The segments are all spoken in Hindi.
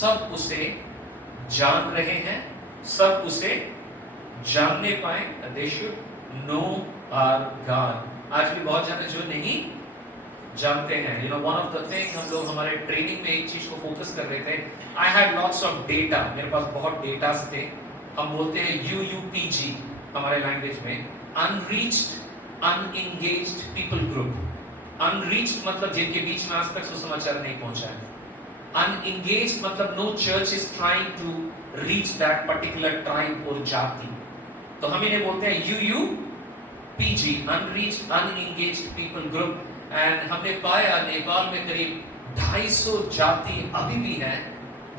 सब उसे जान रहे हैं, सब उसे जानने पाए। They should know our God. आज भी बहुत जन जो नहीं जानते हैं। You know, one of the thing हम लोग हमारे ट्रेनिंग में एक चीज को फोकस कर रहे थे। I had lots of data, मेरे पास बहुत डेटास थे। हम बोलते हैं UUPG हमारे लैंग्वेज में, unreached unengaged people group. Unreached मतलब जिनके बीच में आज तक सुसमाचार नहीं पहुंचा है। अनएंगेज्ड मतलब no church is trying to reach that particular tribe और जाति। तो हम इन्हें बोलते हैं UUPG, unreached unengaged people group. And हमने पाया नेपाल में करीब 250 जाति अभी भी हैं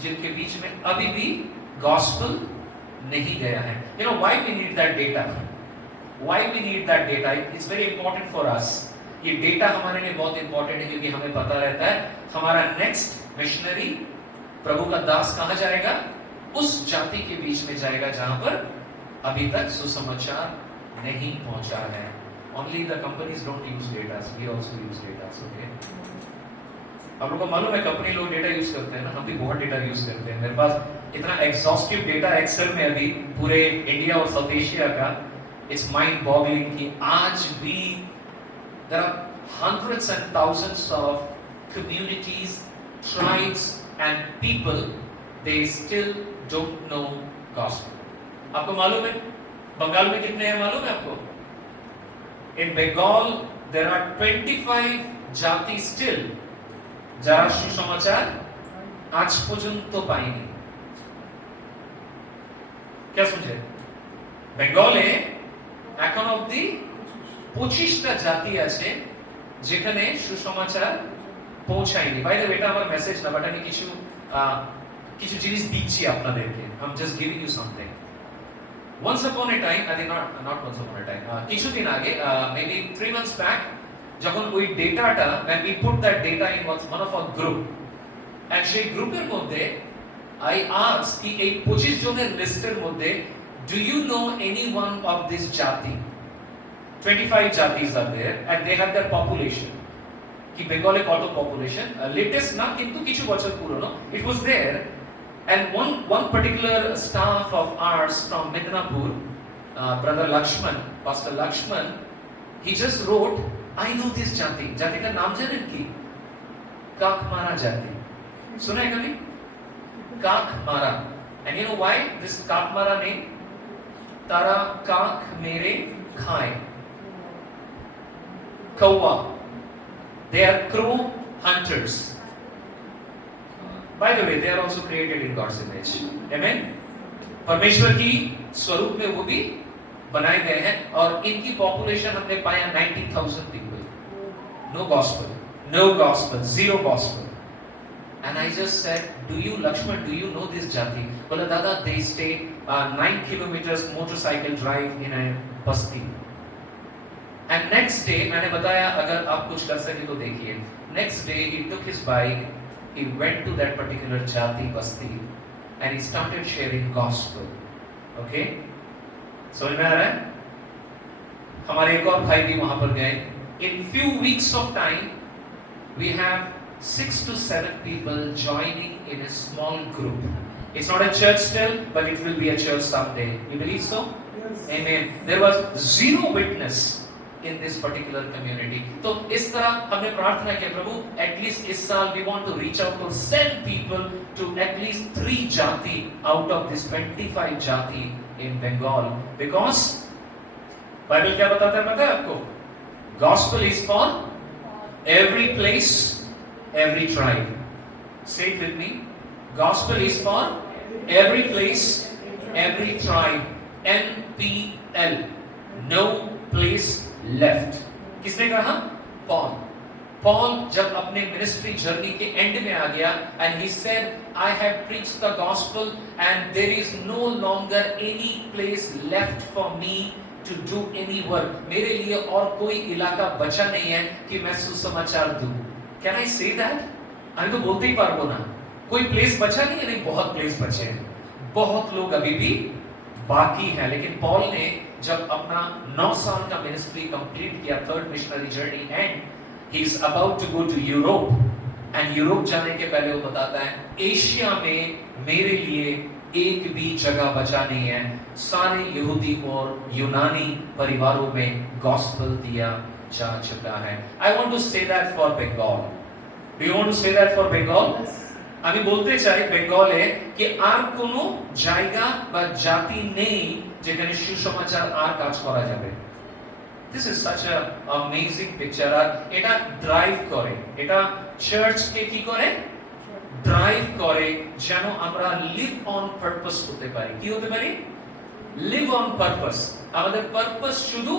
जिनके बीच में अभी भी गॉस्पेल नहीं गया है। You know why we need that data? Why we need that data? It's very important for us. ये डेटा हमारे लिए बहुत इंपॉर्टेंट है क्योंकि हमें पता रहता है हमारा नेक्स्ट मिशनरी प्रभु का दास कहां जाएगा, उस जाति के बीच में जाएगा जहां पर अभी तक सुसमाचार नहीं पहुंचा है। Only the companies don't use data. We also use data. Okay. आप लोगों को मालूम है कंपनी लोग डेटा यूज करते हैं ना, हम भी बहुत डेटा यूज करते हैं। मेरे पास इतना एग्जॉस्टिव डेटा एक्सेल में अभी पूरे इंडिया और साउथ एशिया का, इट्स माइंड बॉगलिंग कि आज भी there are hundreds and thousands of communities, tribes and people, they still don't know gospel. आपको मालूम है बंगाल में कितने हैं मालूम है आपको? In Bengal there are 25 জাতি still যারা সুসমাচার আজ পর্যন্ত পায়নি। क्या समझे? বেঙ্গলে এখন অবধি 25টা জাতি আছে যেখানে সুসমাচার পৌঁছায়নি। বাই দ্য ওয়ে এটা আমার মেসেজ না, বাট আমি কিছু জিনিস দিচ্ছি আপনাদেরকে। I'm just giving you something. Once upon a time, I think not once upon a time, কিছুদিন আগে, maybe 3 months back, যখন ওই ডেটাটা, when we put that data in one of our group, and সেই গ্রুপের মধ্যে I asked কি এই 25 জনের লিস্টের মধ্যে do you know anyone of this jati? 25 jatis are there and they have their population. কি বেঙ্গলে কত পপুলেশন লেটেস্ট না কিন্তু কিছু বছর পুরনো, it was there. And one particular staff of ours from Midnapur, brother Lakshman, Pastor Lakshman, he just wrote, I know this jati. Jati का नाम जानें की? काकमारा jati. सुना है कभी? काकमारा. And you know why this काकमारा name? तारा काक मेरे खाए. Kawa. They are crow hunters. By the way, they are also created in God's image. Amen. परमेश्वर की स्वरूप में वो भी बनाए गए हैं और इनकी पॉपुलेशन हमने पाया 90,000 people. No gospel, zero gospel. And I just said, do you Lakshman, do you know this jati? बोला दादा, they stay 9 kilometers motorcycle drive in a basti. And next day मैंने बताया अगर आप कुछ कर सके तो देखिए. Next day he took his bike. He went to that particular jati basti and he started sharing gospel. Okay? समझ में आ रहा है? हमारे एक और भाई भी वहां पर गए. In few weeks of time, we have 6 to 7 people joining in a small group. It's not a church still, but it will be a church someday. You believe so? Yes. Amen. There was zero witness in this particular community. तो इस तरह हमने प्रार्थना किया प्रभु एटलीस्ट इस साल we want to reach out to send people to at least 3 jati out of this 25 jati in Bengal because Bible क्या बताता है पता है आपको? Gospel is for every place, every tribe. Say it with me. Gospel is for every place, every tribe. NPL. No place left. किसने कहा? Paul जब अपने मिनिस्ट्री जर्नी के एंड में आ गया and he said I have preached the gospel and there is no longer any place left for me to do any work. मेरे लिए और कोई इलाका बचा नहीं है कि मैं सुसमाचार दूं. Can I say that? আমি তো বলতেই পারবো না. कोई प्लेस बचा नहीं है, नहीं बहुत प्लेस बचे हैं. बहुत लोग अभी भी बाकी हैं. लेकिन पॉल ने जब अपना 9 साल का मिनिस्ट्री कंप्लीट किया, third missionary journey, and he is about to go to Europe, and Europe जाने के पहले वो बताता है एशिया में मेरे लिए एक भी जगह बचा नहीं है, सारे यहूदी और यूनानी परिवारों में गॉस्पेल दिया जा चुका है। I want to say that for Bengal. Do you want to say that for Bengal? আমি বলতে চাই বেঙ্গলে कि আর কোনো জায়গা বা জাতি নেই যেখানে সুসমাচার আর কাজ করা যাবে। This is such a amazing picture। আর এটা ড্রাইভ করে, এটা চার্চকে কি করে? ড্রাইভ করে যেন আমরা লিভ অন পারপাস হতে পারি। কি হতে পারি? Live on purpose. আমাদের পারপাস শুধু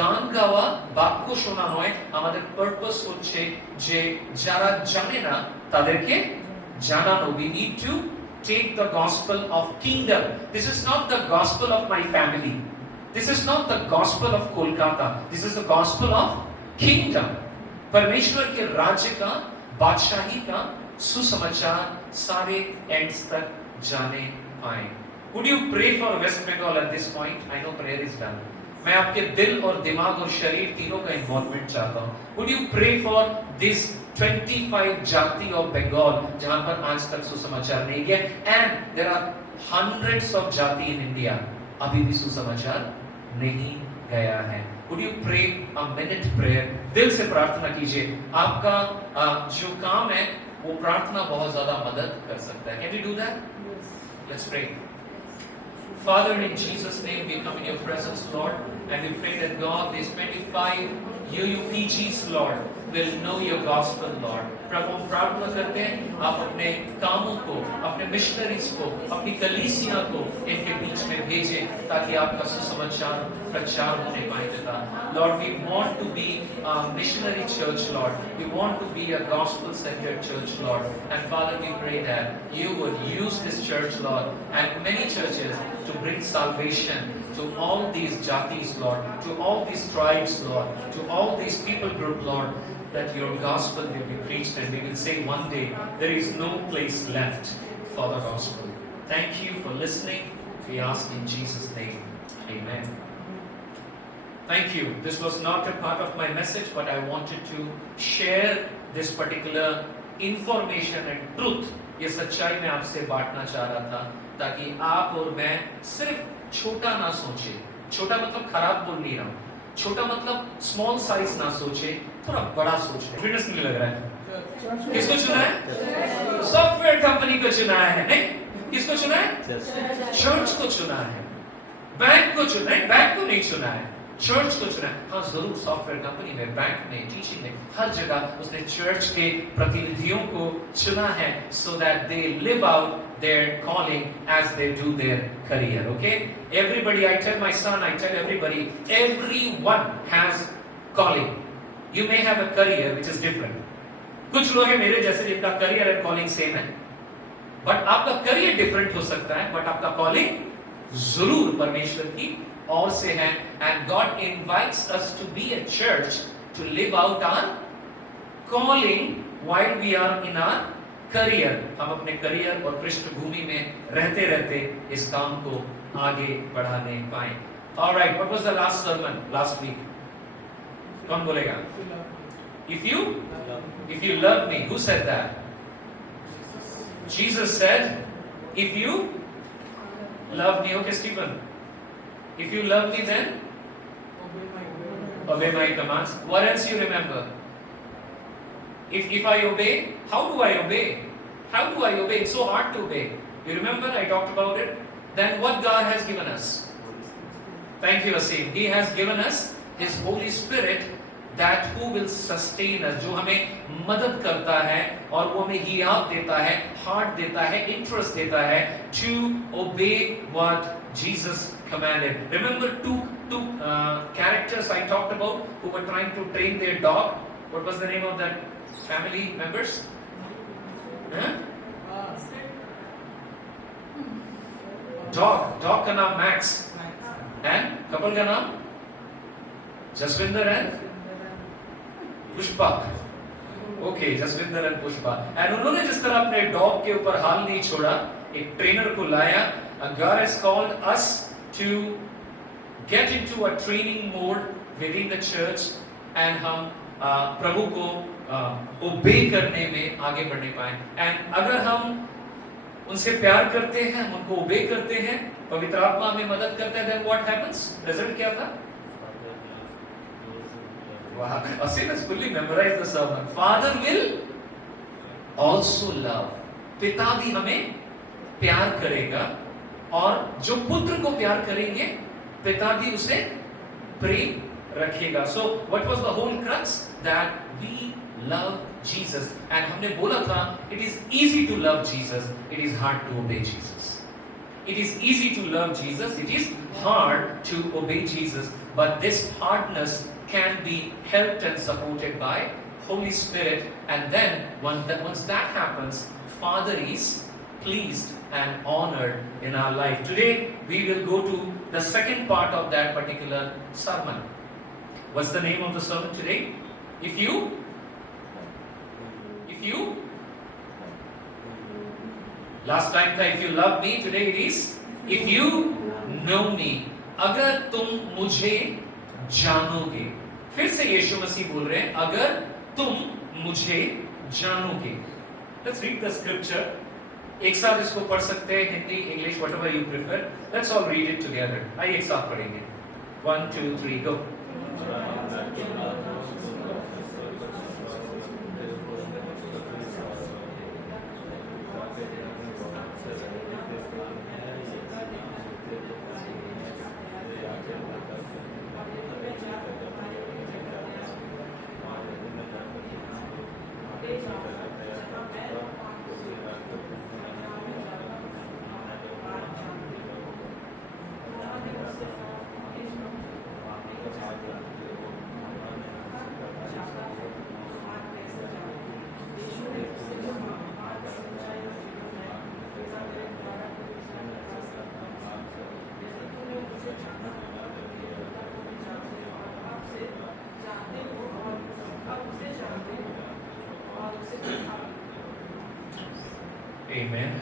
গান গাওয়া, বাক্য শোনা নয়, আমাদের পারপাস হচ্ছে যে যারা জানে না তাদেরকে জানানো। We need to take the gospel of kingdom. This is not the gospel of my family. This is not the gospel of Kolkata. This is the gospel of kingdom. परमेश्वर के राज्य का, बादशाही का सुसमाचार सारे एंड्स तक जाने पाए। Would you pray for West Bengal at this point? I know prayer is done. मैं आपके दिल और दिमाग और शरीर तीनों का इन्वॉल्वमेंट चाहता हूँ। Would you pray for this 25 जाति of Bengal जहाँ पर आज तक सुसमाचार नहीं गया? And there are hundreds of जाति in India, अभी भी सुसमाचार नहीं गया है। Would you pray a minute prayer? दिल से प्रार्थना कीजिए। आपका जो काम है वो प्रार्थना बहुत ज्यादा मदद कर सकता है। Can we do that? Yes. Let's pray. Father, in Jesus' name, we come in your presence, Lord, and we pray that God, these 25 UUPGs, Lord, will know your gospel, Lord. प्रभु हम प्रार्थना करते हैं आप अपने कामों को, अपने मिशनरीज को, अपनी कलीसिया को इनके बीच में भेजें ताकि आपका सुसमाचार प्रचार होने पाए पिता। Lord, we want to be a missionary church, Lord. We want to be a gospel-centered church, Lord. And Father, we pray that you would use this church, Lord, and many churches to bring salvation to all these jatis, Lord, to all these tribes, Lord, to all these people group, Lord, that your gospel will be preached and we will say one day there is no place left for the gospel. Thank you for listening. We ask in Jesus' name. Amen. Thank you. This was not a part of my message, but I wanted to share this particular information and truth. ये सच्चाई मैं आपसे बांटना चाह रहा था ताकि आप और मैं सिर्फ छोटा ना सोचे। छोटा मतलब खराब बोल नहीं रहा हूँ। छोटा मतलब स्मॉल साइज ना सोचे, थोड़ा बड़ा सोचे। फिटनेस नहीं लग रहा है। किसको चुना है? सॉफ्टवेयर कंपनी को चुना है, नहीं? किसको चुना है? चर्च को चुना है। बैंक को चुना है, बैंक को नहीं चुना है, चर्च को चुना है। हाँ जरूर सॉफ्टवेयर कंपनी में, बैंक में, टीचिंग में, हर जगह उसने चर्च के प्रतिनिधियों को चुना है so that they live out their calling as they do their career. Okay? Everybody, I tell my son, I tell everybody, everyone has calling. You may have a career which is different. कुछ लोग हैं मेरे जैसे जिनका career and calling same है, but आपका career different हो सकता है, but आपका calling जरूर परमेश्वर की ओर से है। And God invites us to be a church to live out our calling while we are in our career। हम अपने करियर और पृष्ठभूमि में रहते रहते इस काम को आगे बढ़ाने पाएं। All right, what was the last sermon last week? कौन बोलेगा? If you love me, who said that? Jesus said, if you love me, okay, Stephen. If you love me, then obey my commands. What else you remember? If I obey, how do I obey? How do I obey? It's so hard to obey. You remember I talked about it? Then what God has given us? Thank you, Asim. He has given us His Holy Spirit that who will sustain us, जो हमें मदद करता है और वो हमें हियाव देता है, heart देता है, interest देता है to obey what Jesus commanded. Remember two characters I talked about who were trying to train their dog? What was the name of that family members? Huh? Dog का नाम Max and couple का नाम Jaswinder and Pushpa. Okay, Jaswinder and Pushpa. And उन्होंने जिस तरह अपने डॉग के ऊपर हाल नहीं छोड़ा, एक ट्रेनर को लाया। God has called us to get into a training mode within the church, and हम प्रभु को ओबे करने में आगे बढ़ नहीं पाए। एंड अगर हम उनसे प्यार करते हैं, हम उनको ओबे करते हैं, पवित्र आत्मा हमें मदद करता है, देन व्हाट हैपेंस? रिजल्ट क्या था? Wow, Asim has fully memorized the sermon. Father will also love. पिता भी हमें प्यार करेगा, और जो पुत्र को प्यार करेंगे पिता भी उसे प्रेम रखेगा. So what was the whole crux? That we love Jesus. And हमने बोला था, it is easy to love Jesus, it is hard to obey Jesus. It is easy to love Jesus, it is hard to obey Jesus. But this hardness can be helped and supported by Holy Spirit, and then once that happens, Father is pleased and honored in our life. Today we will go to the second part of that particular sermon. What's the name of the sermon today? If you last time था if you love me, today it is if you know me. अगर तुम मुझे जानोगे. फिर से यीशु मसीह बोल रहे हैं, अगर तुम मुझे जानोगे. Let's read the scripture. एक साथ इसको पढ़ सकते हैं, Hindi, English, whatever you prefer. Let's all read it together. आइए एक साथ पढ़ेंगे. 1, 2, 3, go. Amen.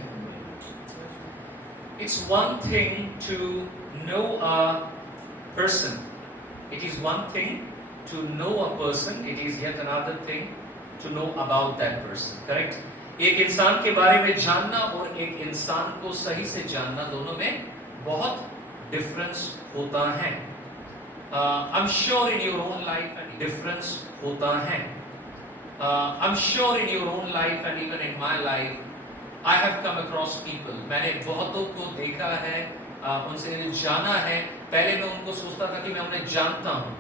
It's one thing to know a person. It is one thing to know a person. It is yet another thing to know about that person. Correct? एक इंसान के बारे में जानना और एक इंसान को सही से जानना, दोनों में बहुत डिफरेंस होता है. I'm sure in your own life and difference होता है. I'm sure in your own life and even in my life, I have come across people. मैंने बहुतों को देखा है, उनसे जाना है. पहले मैं उनको सोचता था कि मैं उन्हें जानता हूँ,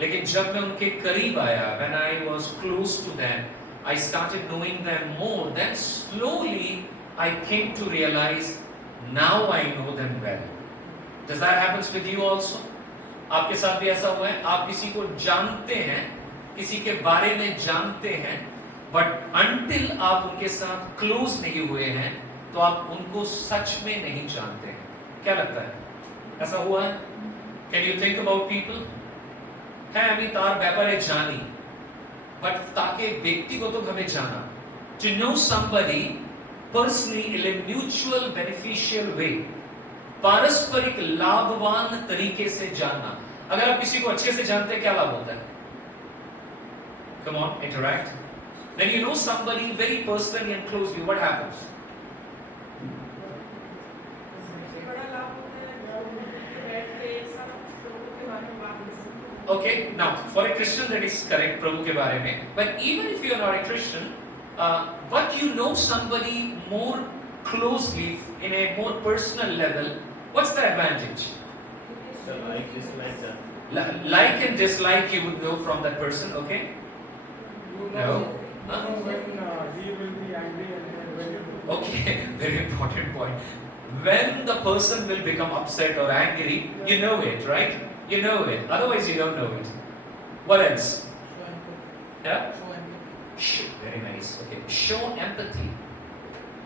लेकिन जब मैं उनके करीब आया, when I was close to them, I started knowing them more. Then slowly I came to realize, now I know them well. Does that happen with you also? आपके साथ भी ऐसा हुआ है? आप किसी को जानते हैं, किसी के बारे में जानते हैं, बट अंटिल आप उनके साथ क्लोज नहीं हुए हैं तो आप उनको सच में नहीं जानते हैं. क्या लगता है, ऐसा हुआ है? Can you think about people? है আমি তার ব্যাপারে জানি, বাট তাকে ব্যক্তিগতভাবে জানা, to know somebody personally in a mutual beneficial way, पारस्परिक लाभवान तरीके से जानना. अगर आप किसी को अच्छे से जानते हैं, क्या लाभ होता है? Come on, interact. When you know somebody very personally and closely, what happens? Okay, now for a Christian that is correct, प्रभु के बारे में. But even if you are not a Christian, but you know somebody more closely in a more personal level, what's the advantage? Like and dislike you would know from that person, okay? No. He will be angry and when okay, very important point. When the person will become upset or angry, you know it, right? You know it. Otherwise, you don't know it. What else? Yeah? Very nice. Okay. Show empathy.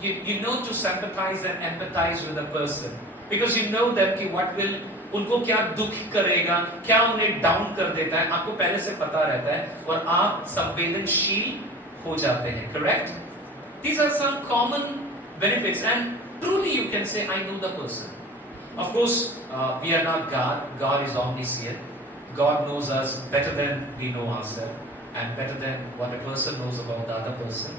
You know to sympathize and empathize with a person because you know them कि what will उनको क्या दुख करेगा, क्या उन्हें डाउन कर देता है, आपको पहले से पता रहता है और आप संवेदनशील हो जाते हैं. Correct? These are some common benefits, and truly you can say, I know the person. Of course, we are not God. God is omniscient. God knows us better than we know ourselves. and better than what a person knows about the other person.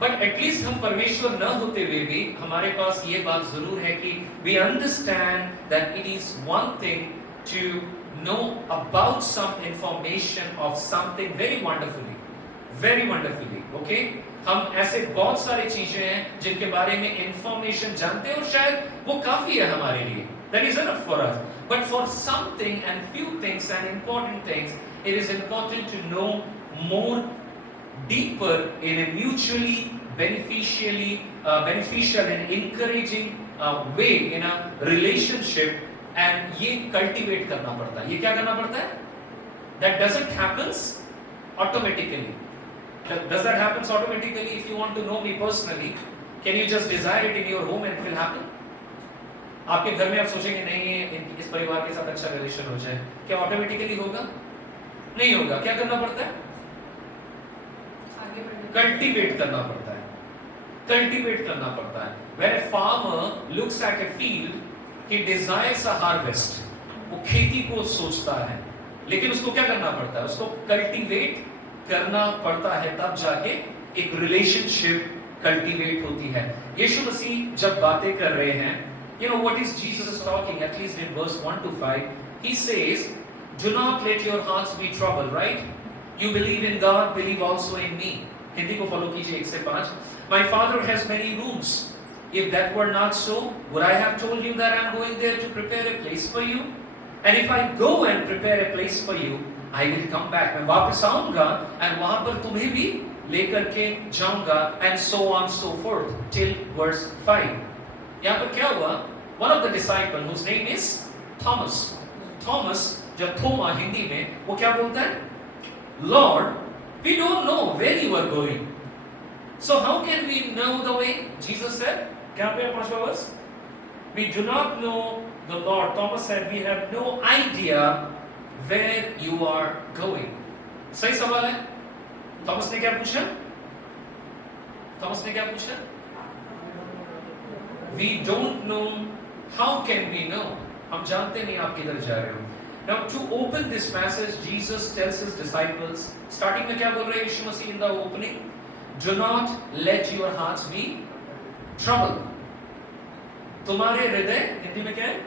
But at least हम परमेश्वर न होते हुए भी हमारे पास ये बात जरूर है कि we understand that it is one thing to know about some information of something very wonderfully, okay? हम ऐसे बहुत सारे चीजें हैं जिनके बारे में इंफॉर्मेशन जानते हैं और शायद वो काफी है हमारे लिए. That is enough for us. But for something and few things and important things, it is important to know more deeper in a mutually beneficial and encouraging way in a relationship, and ये cultivate करना पड़ता है. ये क्या करना पड़ता है? That doesn't happens automatically. Does that happens automatically? If you want to know me personally, can you just desire it in your home and it will happen? आपके घर में आप सोचेंगे नहीं इस परिवार के साथ अच्छा रिलेशन हो जाए, क्या ऑटोमेटिकली होगा? नहीं होगा. क्या करना पड़ता है? कल्टीवेट करना पड़ता है. कल्टीवेट करना पड़ता है. When a farmer looks at a field, he desires a harvest. वो खेती को सोचता है, लेकिन उसको क्या करना पड़ता है? उसको कल्टीवेट करना पड़ता है, तब जाके एक रिलेशनशिप कल्टीवेट होती है. यीशु मसीह जब बातें कर रहे हैं, you know what is Jesus talking, at least in verse 1 to 5, he says, do not let your hearts be troubled, right? You believe in God, believe also in me. Hindi को फॉलो कीजिए 1 से 5. My father has many rooms. If that were not so, would I have told you that I am going there to prepare a place for you? And if I go and prepare a place for you, I will come back. मैं वापस आऊंगा and वहां पर तुम्हें भी लेकर के जाऊंगा, and so on so forth till verse 5. यहाँ पर क्या हुआ? One of the disciples whose name is Thomas. Thomas, जब थोमा हिंदी में वो क्या बोलता है? Lord, we don't know where you are going. So how can we know the way? Jesus said, क्या पे 5वां verse? We do not know the Lord. Thomas said, we have no idea where you are going. सही सवाल है. थॉमस ने क्या पूछा? थॉमस ने क्या पूछा? We don't know. How can we know? हम जानते नहीं आप किधर जा रहे हो. Now to open this passage, Jesus tells his disciples, starting में क्या बोल रहे हैं यीशु मसीह in the opening? Do not let your hearts be troubled. तुम्हारे हृदय, हिंदी में क्या है?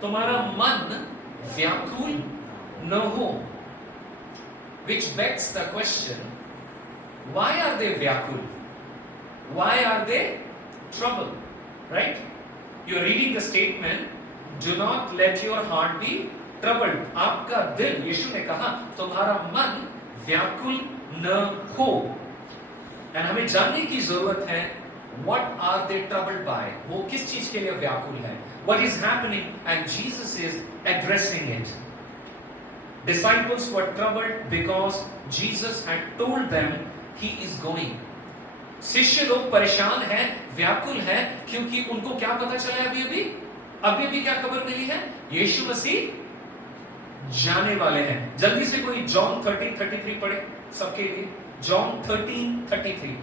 तुम्हारा मन व्याकुल न हो. Which begs the question, why are they vyakul? Why are they troubled? Right? You are reading the statement, do not let your heart be troubled. आपका दिल, यीशु ने कहा, तुम्हारा मन व्याकुल न हो. And हमें जानने की जरूरत है, what are they troubled by? वो किस चीज के लिए व्याकुल है? What is happening? And Jesus is addressing it. Disciples were troubled because Jesus had told them he is going. शिष्य लोग परेशान हैं, व्याकुल हैं, क्योंकि उनको क्या पता चला है अभी क्या खबर मिली है? यीशु मसीह जाने वाले हैं. जल्दी से कोई जॉन 13:33 पढ़े सबके लिए. जॉन 13:33.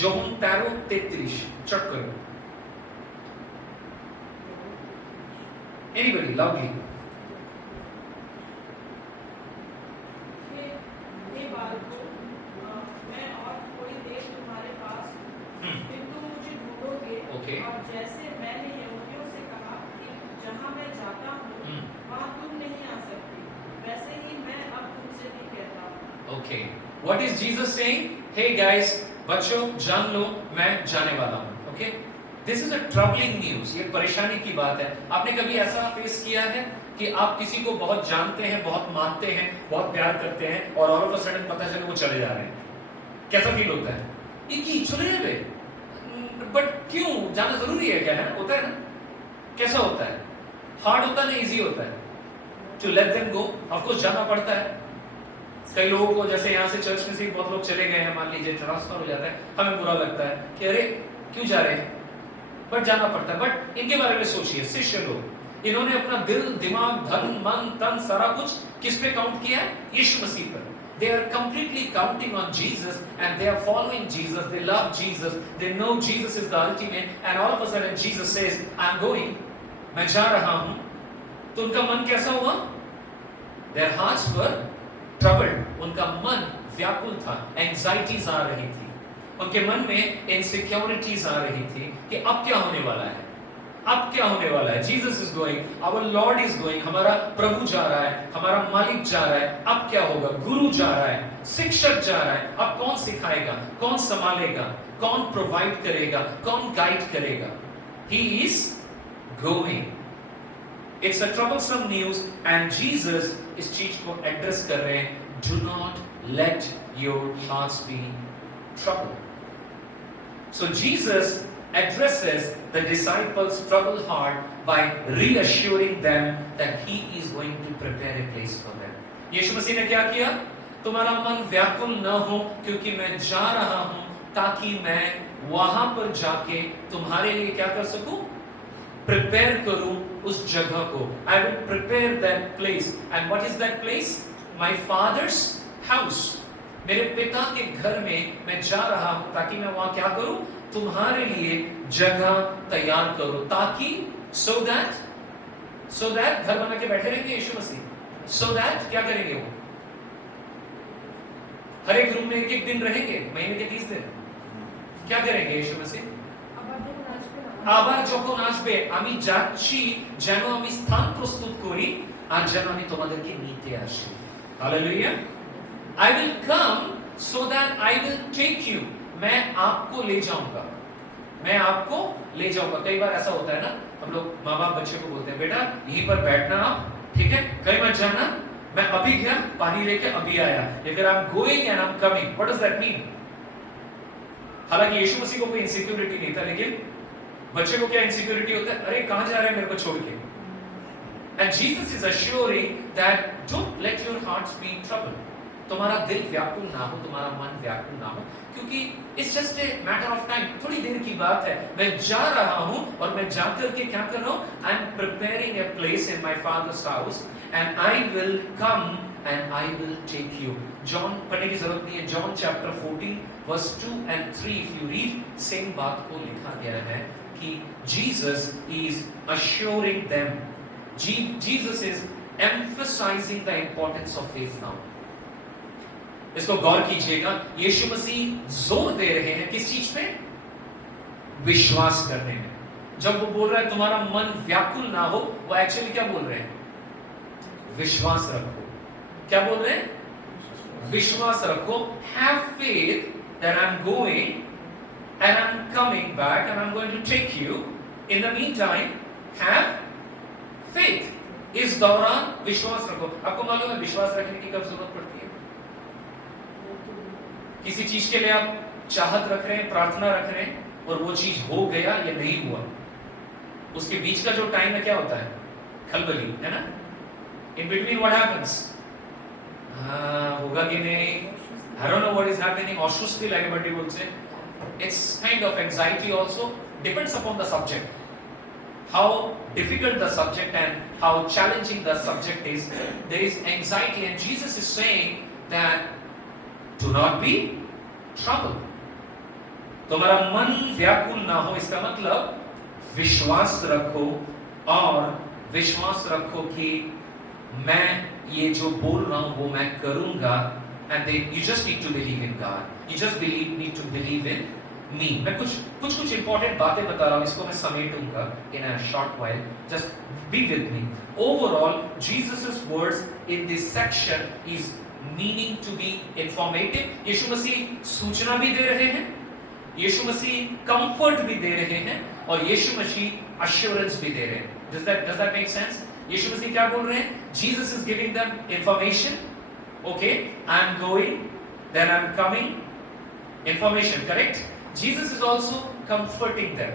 जॉन 13:33 चट करो. Anybody loudly? Okay. और जैसे मैंने यहूदियों से कहा कि जहां मैं जाता हूं वहां तुम नहीं आ सकते, वैसे ही मैं अब तुमसे भी कहता हूं. Okay. What is Jesus saying? Hey guys, बच्चों जान लो मैं जाने वाला हूं. Okay. This is a troubling news. ये परेशानी की बात है. आपने कभी ऐसा फेस किया है कि आप किसी को बहुत जानते हैं, बहुत मानते हैं, बहुत प्यार करते हैं और ऑल ऑफ अ सडन पता चले वो चले जा रहे हैं? कैसा फील होता है? ये चले गए. बट क्यों जाना जरूरी है क्या? है होता है ना. कैसा होता है? हार्ड होता है ना इजी होता है? To let them go. Of course जाना पड़ता है. कई लोगों को जैसे यहाँ से चर्च में से बहुत लोग चले गए हैं, मान लीजिए ट्रांसफर हो जाता है, हमें बुरा लगता है कि अरे क्यों जा रहे हैं, बट जाना पड़ता है. बट इनके बारे में सोचिए, शिष्य लोग, इन्होंने अपना दिल, दिमाग, धन, मन, तन सारा कुछ किस पे काउंट किया है? यीशु मसीह पर. They are completely counting on Jesus and they are following Jesus. They love Jesus. They know Jesus is the ultimate. And all of a sudden Jesus says, I'm going. मैं जा रहा हूं. तो उनका मन कैसा हुआ? Their hearts were troubled. उनका मन व्याकुल था, एंजाइटीज आ रही थी, उनके मन में इनसिक्योरिटीज आ रही थी कि अब क्या होने वाला है, अब क्या होने वाला है। Jesus is going, our Lord is going, हमारा प्रभु जा रहा है, हमारा मालिक जा रहा है, अब क्या होगा। गुरु जा रहा है, शिक्षक जा रहा है, अब कौन सिखाएगा, कौन संभालेगा, कौन प्रोवाइड करेगा, कौन गाइड करेगा। He is going. It's a troublesome news and Jesus इस चीज को एड्रेस कर रहे हैं, do not let your hearts be troubled. So Jesus addresses the disciples' troubled heart by reassuring them that he is going to prepare a place for them. यीशु मसीह ने क्या किया? तुम्हारा मन व्याकुल न हो, क्योंकि मैं जा रहा हूं ताकि मैं वहां पर जाके तुम्हारे लिए क्या कर सकूं? प्रिपेयर करूं उस जगह को। I will prepare that place. And what is that place? My Father's house. मेरे पिता के घर में मैं जा रहा हूं ताकि मैं वहां क्या करूं? तुम्हारे लिए जगह तैयार करूं, ताकि so that घर बना के बैठे रहेंगे यीशु मसीह। so that क्या करेंगे? वो हर एक रूम में एक दिन रहेंगे, महीने के 30 दिन। क्या करेंगे यीशु मसीह? আবার যখন আসবে আমি যাচ্ছি যেন আমি স্থান প্রস্তুত করি আর যেন আমি তোমাদেরকে নিতে আসি। Hallelujah. I will come so that I will take you. मैं आपको ले जाऊंगा, मैं आपको ले जाऊंगा। कई बार ऐसा होता है ना, हम लोग माँ बाप बच्चे को बोलते हैं, बेटा यहीं पर बैठना आप, ठीक है, कहीं मत जाना, मैं अभी गया पानी लेके अभी आया, या फिर I'm going and I'm coming. What does that mean? हालांकि यीशु मसीह को कोई इनसिक्योरिटी नहीं था, लेकिन बच्चे को क्या इनसिक्योरिटी होता है? अरे कहां जा रहे हैं मेरे को छोड़ के? And Jesus is assuring that don't let your hearts be troubled. तुम्हारा दिल व्याकुल ना हो, तुम्हारा मन व्याकुल ना हो, क्योंकि it's just a matter of time, थोड़ी देर की बात है। मैं जा रहा हूं और मैं जाकर के क्या कर रहा हूं? I am preparing a place in my father's house and I will come and I will take you. John पढ़ने की जरूरत नहीं है, John chapter 14 verse 2 and 3 if you read, same बात को लिखा गया है कि Jesus is assuring them, Jesus is emphasizing the importance of faith now. इसको गौर कीजिएगा, यीशु मसीह जोर दे रहे हैं किस चीज पे? विश्वास करने में। जब वो बोल रहा है तुम्हारा मन व्याकुल ना हो, वो एक्चुअली क्या बोल रहे हैं? विश्वास रखो। क्या बोल रहे हैं? विश्वास रखो। Have faith that I'm going and I'm coming back and I'm going to take you. In the meantime, have faith. इस दौरान विश्वास रखो। आपको मालूम है विश्वास रखने की कब जरूरत पड़ती है? किसी चीज के लिए आप चाहत रख रहे हैं, प्रार्थना रख रहे हैं, और वो चीज हो गया या नहीं हुआ, उसके बीच का जो टाइम है क्या होता है? खलबली, है ना? In between what happens? होगा कि नहीं? I don't know what is happening. अस्वस्थी like everybody would say. It's kind of anxiety also. Depends upon the subject. How difficult the subject and how challenging the subject is. There is anxiety, and Jesus is saying that do not be troubled. तुम्हारा मन व्याकुल ना हो, इसका मतलब विश्वास रखो, और विश्वास रखो कि मैं ये जो बोल रहा हूं वो मैं करूंगा। And then you just need to believe in God. You just need to believe in me. मैं कुछ important बातें बता रहा हूं, इसको मैं समेटूंगा in a short while. Just be with me. Overall, Jesus's words in this section is meaning to be informative. यीशु मसीह सूचना भी दे रहे हैं, यीशु मसीह कंफर्ट भी दे रहे हैं, और यीशु मसीह अश्योरेंस भी दे रहे हैं। Does that make sense? यीशु मसीह क्या बोल रहे हैं? Jesus is giving them information. Okay, I am going, then I am coming. Information, correct? Jesus is also comforting them.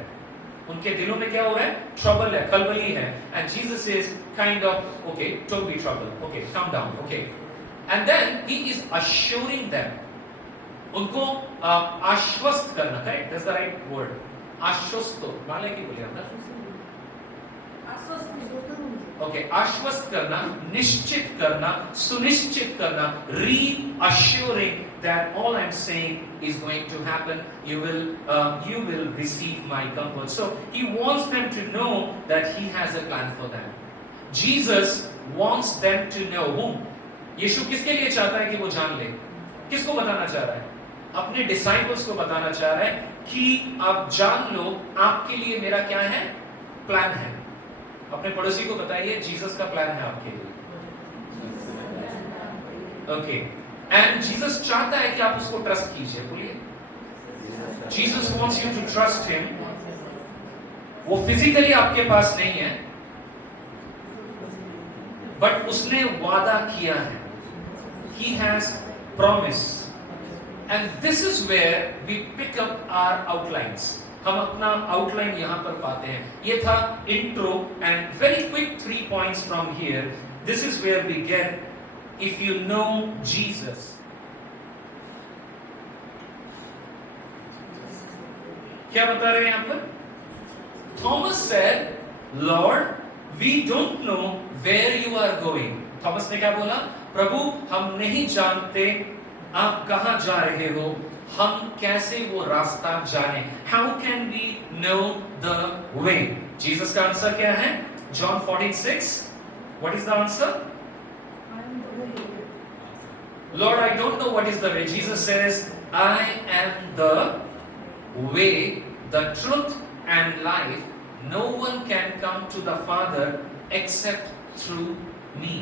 उनके दिलों में क्या हो रहा है? Trouble है, खलबली है, and Jesus is kind of okay, don't be troubled. Okay, calm down. Okay. And then he is assuring them. उनको आश्वस्त करना, correct? That's the right word. आश्वस्त, माले की बोलिए हम ना? Okay, आश्वस्त करना, निश्चित करना, सुनिश्चित करना, reassuring that all I'm saying is going to happen. You will receive my comfort. So he wants them to know that he has a plan for them. Jesus wants them to know whom? यीशु किसके लिए चाहता है कि वो जान ले? किसको बताना चाह रहा है? अपने डिसाइपल्स को बताना चाह रहा है कि आप जान लो आपके लिए मेरा क्या है, प्लान है। अपने पड़ोसी को बताइए जीसस का प्लान है आपके लिए। ओके, एंड जीसस चाहता है कि आप उसको ट्रस्ट कीजिए। बोलिए, Jesus wants you to trust him. वो फिजिकली आपके पास नहीं है, बट उसने वादा किया है। He has promised, and this is where we pick up our outlines. हम अपना आउटलाइन यहां पर पाते हैं। ये था intro and very quick 3 points from here. This is where we get, if you know Jesus. क्या बता रहे हैं यहां पर? Thomas said, Lord, we don't know where you are going. Thomas ने क्या बोला? प्रभु, हम नहीं जानते आप कहां जा रहे हो, हम कैसे वो रास्ता जाने? How can we know the way? Jesus का आंसर क्या है? John 14:6. What is the answer? Lord, I don't know what is the way. Jesus says, I am the way, the truth and life. No one can come to the Father except through me.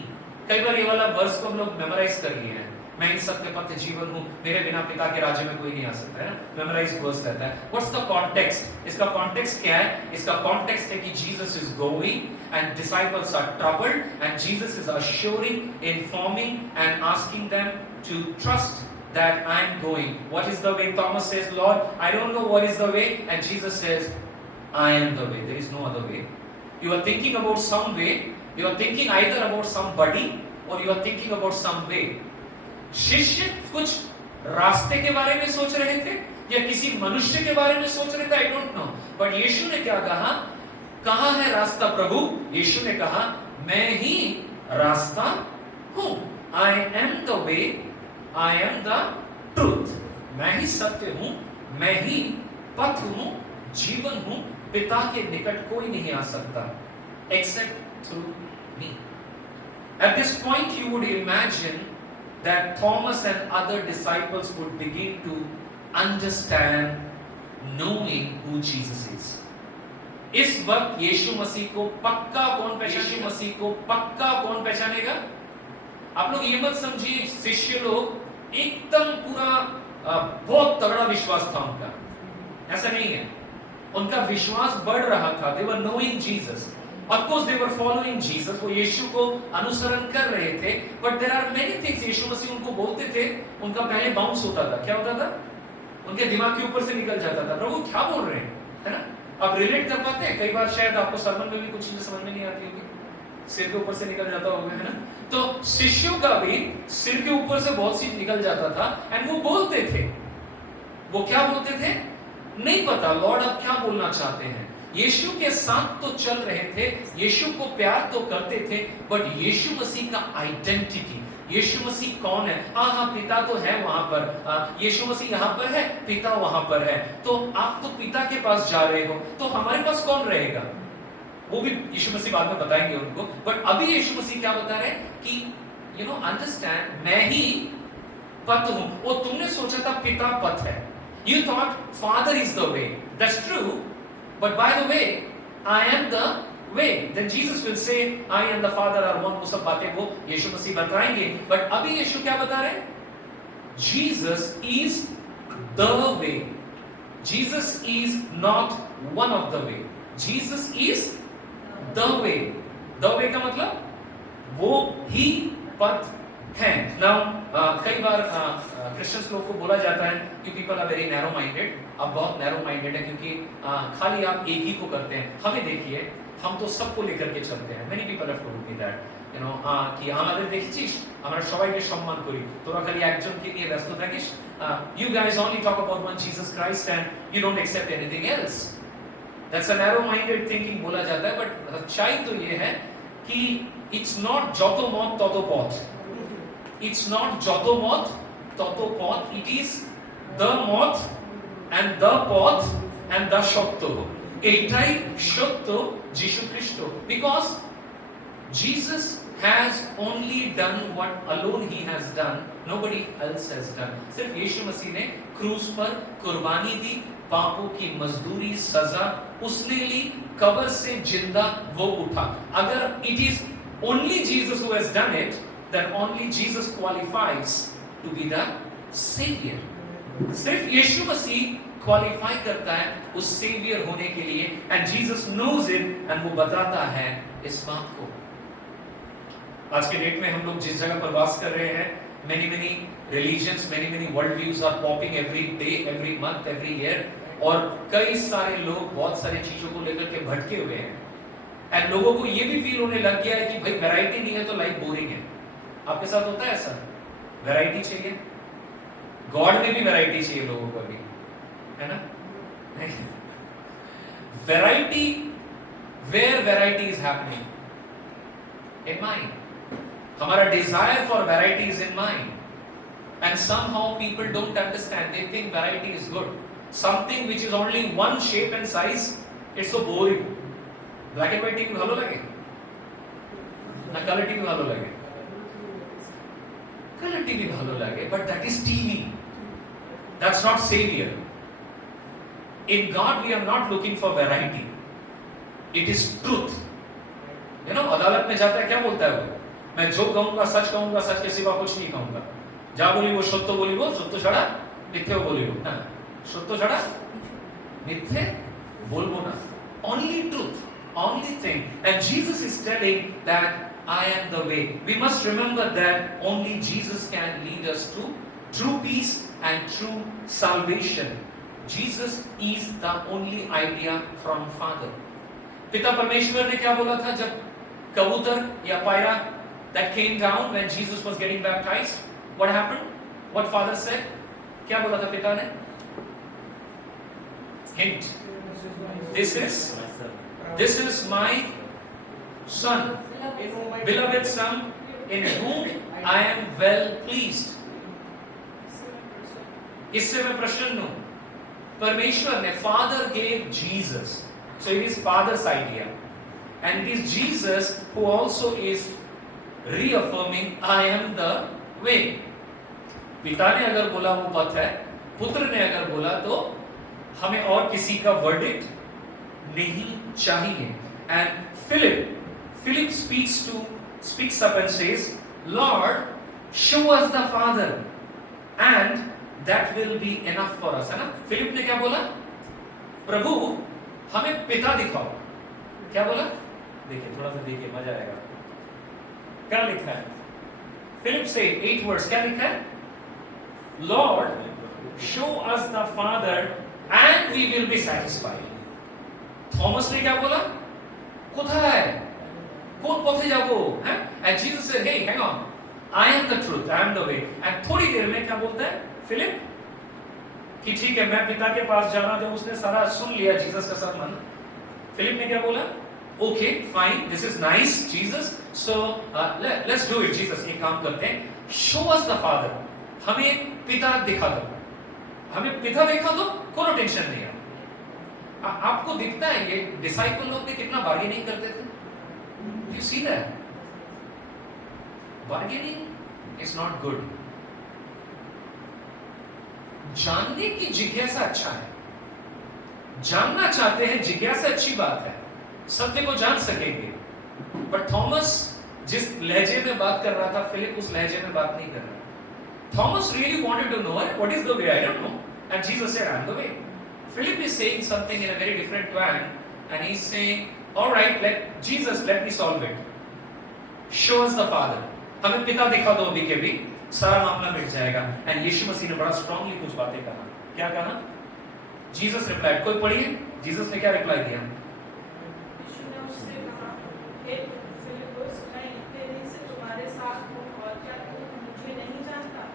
कई बार ये वाला वर्स को हम लोग मेमोराइज कर लिए हैं। मैं इन सत्य पथ जीवन हूं, मेरे बिना पिता के राज्य में कोई नहीं आ सकता है। मेमोराइज वर्स रहता है। What's the context? इसका कॉन्टेक्स्ट क्या है? इसका कॉन्टेक्स्ट है कि Jesus is going and disciples are troubled and Jesus is assuring, informing and asking them to trust that I am going. What is the way? Thomas says, Lord, I don't know what is the way, and Jesus says, I am the way. There is no other way. You are thinking about some way. You are thinking either about somebody or you are thinking about some way. शिष्य कुछ रास्ते के बारे में सोच रहे थे या किसी मनुष्य के बारे में सोच रहे थे, आई डोंट नो। बट यीशु ने क्या कहा? कहां है रास्ता प्रभु? यीशु ने कहा, मैं ही रास्ता हूं। I am the way, I am the truth. मैं ही सत्य हूं, मैं ही पथ हूं, जीवन हूं। पिता के निकट कोई नहीं आ सकता except through me. At this point you would imagine that Thomas and other disciples would begin to understand, knowing who Jesus is. इस वक्त यीशु मसीह को पक्का कौन पहचानेगा? यीशु मसीह को पक्का कौन पहचानेगा? आप लोग ये मत समझिए शिष्य लोग एकदम पूरा बहुत तगड़ा विश्वास था उनका, ऐसा नहीं है। उनका विश्वास बढ़ रहा था। They were knowing Jesus. Of course they were following Jesus. वो यीशु को अनुसरण कर रहे थे। But there are many things यीशु मसीह उनको बोलते थे, उनका पहले बाउंस होता था। क्या होता था? उनके दिमाग के ऊपर से निकल जाता था, प्रभु क्या बोल रहे हैं, है ना? आप रिलेट कर पाते हैं? कई बार शायद आपको सरमन में भी कुछ चीजें समझ में नहीं आती होगी, सिर के ऊपर से निकल जाता होगा, है ना? तो शिष्यों का भी सिर के ऊपर से बहुत सी निकल जाता था एंड वो बोलते थे। वो क्या बोलते थे? नहीं पता लॉर्ड आप क्या बोलना चाहते हैं। यीशु के साथ तो चल रहे थे, यीशु को प्यार तो करते थे, बट यीशु मसीह का आइडेंटिटी, यीशु मसीह कौन है? हाँ पिता तो है वहां पर, यीशु मसीह यहाँ पर है, पिता वहां पर है, तो आप तो पिता के पास जा रहे हो, तो हमारे पास कौन रहेगा? वो भी यीशु मसीह बाद में बताएंगे उनको। बट अभी यीशु मसीह क्या बता रहे हैं कि अंडरस्टैंड, मैं ही पथ हूं। वो तुमने सोचा था पिता पथ है, you thought father is the way, that's true, but by the way I am the way. Then Jesus will say I and the father are one. वो सब बातें वो यीशु मसीह बताएंगे। बट अभी यीशु क्या बता रहे हैं? Jesus is the way. Jesus is not one of the way. Jesus is the way. The way का मतलब वो ही पथ है। Now कई बार क्रिश्चियंस लोग को बोला जाता है कि people are very narrow minded. आप बहुत नैरो माइंडेड है क्योंकि खाली आप एक ही को करते हैं। हमें देखिए, हम तो सबको लेकर के चलते हैं। Many people have told me that, कि আমাদের দেখেছিস আমরা সবাইকে সম্মান করি, তোরা খালি একজনকে নিয়ে ব্যস্ত থাকিস। You guys only talk about one Jesus Christ and you don't accept anything else. That's a narrow minded thinking बोला जाता है। बट सच्चाई तो ये है कि it's not যত মত তত পথ। It's not যত মত তত পথ, it is the মত and the পথ and the সত্য। এইটাই সত্য, যীশু খ্রিস্ট। Because Jesus has only done what alone he has done, nobody else has done. सिर्फ यीशु मसीह ने क्रूस पर कुर्बानी दी, पापों की मजदूरी सजा उसने ली, कब्र से जिंदा वो उठा. अगर it is only Jesus who has done it, then only Jesus qualifies to be the savior. सिर्फ यीशु मसीह क्वालिफाई करता है उस सेवियर होने के लिए, and Jesus knows it, and वो बताता है इस बात को. आज के डेट में हम लोग जिस जगह पर वास कर रहे हैं, many religions, many world views are popping every day, every month, every year, और कई सारे लोग बहुत सारी चीजों को लेकर के भटके हुए हैं. एंड लोगों को ये भी फील होने लग गया है कि भाई वैरायटी नहीं है तो लाइफ बोरिंग है. आपके साथ होता है ऐसा? वैरायटी चाहिए. गॉड में भी वैरायटी चाहिए लोगों को भी, है ना? Variety, where variety is happening in mind. हमारा desire for variety is in mind, and somehow people don't understand. They think variety is good. Something which is only one shape and size, it's so boring. Black and white TV ভালো লাগে না কালার টিভি ভালো লাগে? কালার টিভি ভালো লাগে, but that is TV. That's not savior. In God we are not looking for variety. It is truth. You know, अदालत में जाता है क्या बोलता है वो? मैं जो कहूंगा सच के सिवा कुछ नहीं कहूंगा. যা বলিব সত্য বলিব, সত্য ছাড়া মিথ্যেও বলিব না. সত্য ছাড়া মিথ্যে বলবো না. Only truth, only thing. And Jesus is telling that I am the way. We must remember that only Jesus can lead us to true peace and true salvation. Jesus is the only idea from Father. पिता परमेश्वर ने क्या बोला था जब कबूतर या पायरा that came down when Jesus was getting baptized? What happened? What Father said? क्या बोला था पिता ने? Hint. This is my son, beloved son, in whom I am well pleased. इससे मैं प्रसन्न हूं. परमेश्वर ने, Father gave Jesus, so it is Father's idea, and it is Jesus who also is reaffirming I am the way. पिता ने अगर बोला वो पथ है, पुत्र ने अगर बोला तो हमें और किसी का वर्डिक्ट नहीं चाहिए. And Philip speaks up and says, Lord, show us the Father, and that will be enough for us. है ना? फिलिप ने क्या बोला? प्रभु हमें पिता दिखाओ. क्या बोला? देखिए, थोड़ा सा देखिए, मजा आएगा. क्या लिखा है? फिलिप से 8 वर्ड्स क्या लिखा है? Lord, show us the Father, and we will be satisfied. Thomas ने क्या बोला? কোথায়? কোন পথে যাব? हैं? And Jesus said, hey, hang on. I am the truth, I am the way. And थोड़ी देर में क्या बोलता है फिलिप? कि ठीक है, मैं पिता के पास जा रहा हूं. जब उसने सारा सुन लिया जीसस का सरमन, फिलिप ने क्या बोला? Okay, fine, this is nice, Jesus. So let's do it, Jesus. एक काम करते हैं. Show us the Father. हमें पिता दिखा दो. हमें पिता दिखा दो, कोई टेंशन नहीं है. आपको दिखता है ये डिसाइपल लोग भी कितना बार्गेनिंग करते थे? You see that? Bargaining is not good. जानने की जिज्ञासा अच्छा है. जानना चाहते हैं, जिज्ञासा अच्छी बात है. सत्य को जान सकेंगे. पर थॉमस जिस लहजे में बात कर रहा था, फिलिप उस लहजे में बात नहीं कर रहा. Thomas really wanted to know, what is the way? I don't know. And Jesus said, I am the way. Philip is saying something in a very different way, and he's saying, all right, let me solve it. Show us the Father. हमें पिता दिखा दो अभी के भी, सारा मामला मिट जाएगा. And यीशु मसीह ने बड़ा स्ट्रांगली कुछ बातें कहा. क्या कहा? Jesus replied. कोई पढ़िए, Jesus ने क्या रिप्लाई दिया? यीशु ने उससे कहा, हे फिलिपुस, मैं इतने दिन से तुम्हारे साथ हूँ और क्या तू मुझे नहीं जानता?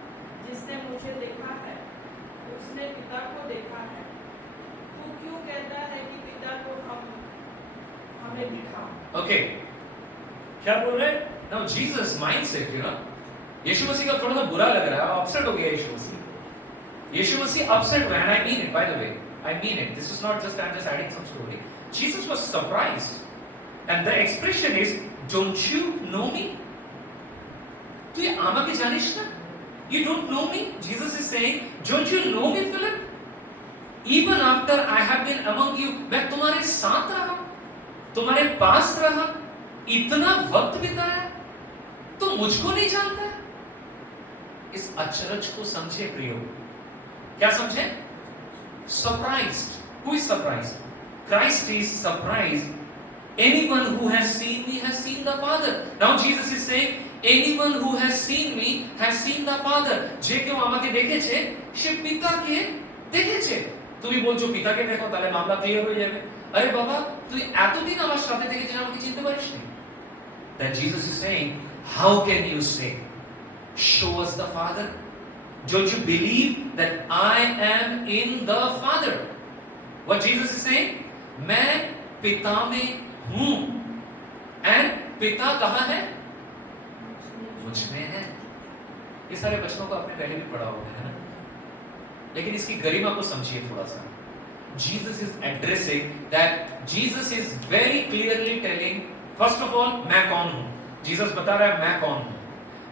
जिसने मुझे देखा है, उसने पिता को देखा है. तू क्यों कहता है कि पिता को हमें दिखाओ? Okay. क्या बोल रहे हैं? Now Jesus mindset, you know. यीशु मसीह का थोड़ा सा बुरा लग रहा है, अपसेट हो गया यीशु मसीह. यीशु मसीह अपसेट हुआ, and I mean it, by the way. I mean it. This is not just I'm just adding some story. Jesus was surprised, and the expression is, "Don't you know me?" तू ये आमा के जानिश ना? You don't know me? Jesus is saying, don't you know me, Philip? Even after I have been among you, मैं तुम्हारे साथ रहा, तुम्हारे पास रहा, इतना वक्त बिताया, तो मुझको नहीं जानता है? इस अचरज को समझे प्रियो। क्या समझे? Surprised. Who is surprised? Christ is surprised. Anyone who has seen me has seen the Father. Now Jesus is saying, anyone who has seen me has seen the Father. যে কেউ আমাকে দেখেছে সে পিতাকে দেখেছে। তুমি বলছো পিতাকে দেখো তাহলে মামলা ক্লিয়ার হয়ে যাবে। আরে বাবা তুই এতদিন আমার সাথে থেকেছিস আমাকে চিনতে পারিসনি? Then Jesus is saying, how can you say, show us the Father? Don't you believe that I am in the Father? What Jesus is saying? मैं पिता में हूं, and पिता कहां है? मुझ में है। ये सारे वचनों को आपने पहले भी पढ़ा होगा, है ना? लेकिन इसकी गरिमा को समझिए थोड़ा सा। Jesus is addressing that, Jesus is very clearly telling, first of all, मैं कौन हूं? Jesus बता रहा है मैं कौन हूं।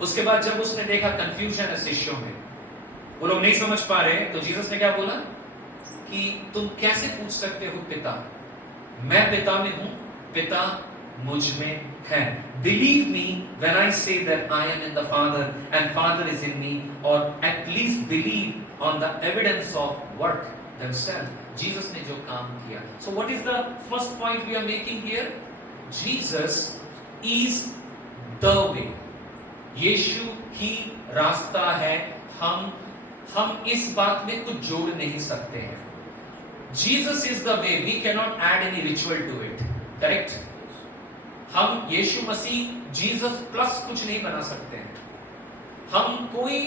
उसके बाद जब उसने देखा कंफ्यूजन है शिष्यों में, वो लोग नहीं समझ पा रहे, तो जीसस ने क्या बोला कि तुम कैसे पूछ सकते हो पिता? मैं पिता में हूं, पिता मुझ में है। Believe me when I say that I am in the Father and Father is in me, or at least believe on the evidence of work themselves. Jesus ने जो काम किया। So what is the first point we are making here? Jesus is the way. यीशु ही रास्ता है। हम इस बात में कुछ जोड़ नहीं सकते हैं। Jesus is the way. We cannot add any ritual to it. Correct? हम यीशु मसीह जीसस प्लस कुछ नहीं बना सकते हैं। हम कोई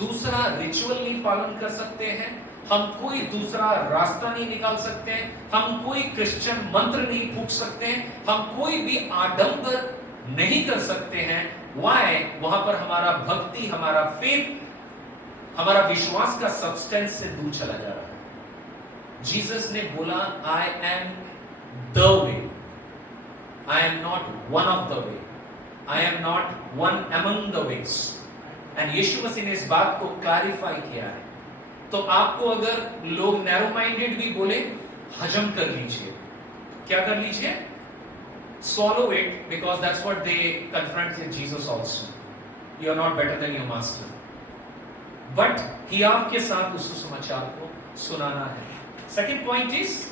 दूसरा रिचुअल नहीं पालन कर सकते हैं, हम कोई दूसरा रास्ता नहीं निकाल सकते हैं, हम कोई क्रिश्चियन मंत्र नहीं फूंक सकते हैं, हम कोई भी आडंबर नहीं कर सकते हैं। Why? वहां पर हमारा भक्ति, हमारा फेथ, हमारा विश्वास का सब्सटेंस से दूर चला जा रहा है। जीसस ने बोला I am the way, I am not one of the way. I am not one among the ways. And यीशु मसीह ने इस बात को क्लैरिफाई किया है। तो आपको अगर लोग नैरो माइंडेड भी बोले, हजम कर लीजिए। क्या कर लीजिए? Swallow it, because that's what they confront with Jesus also. You are not better than your master. But ही आपके साथ उस सुसमाचार को सुनाना है। Second point is,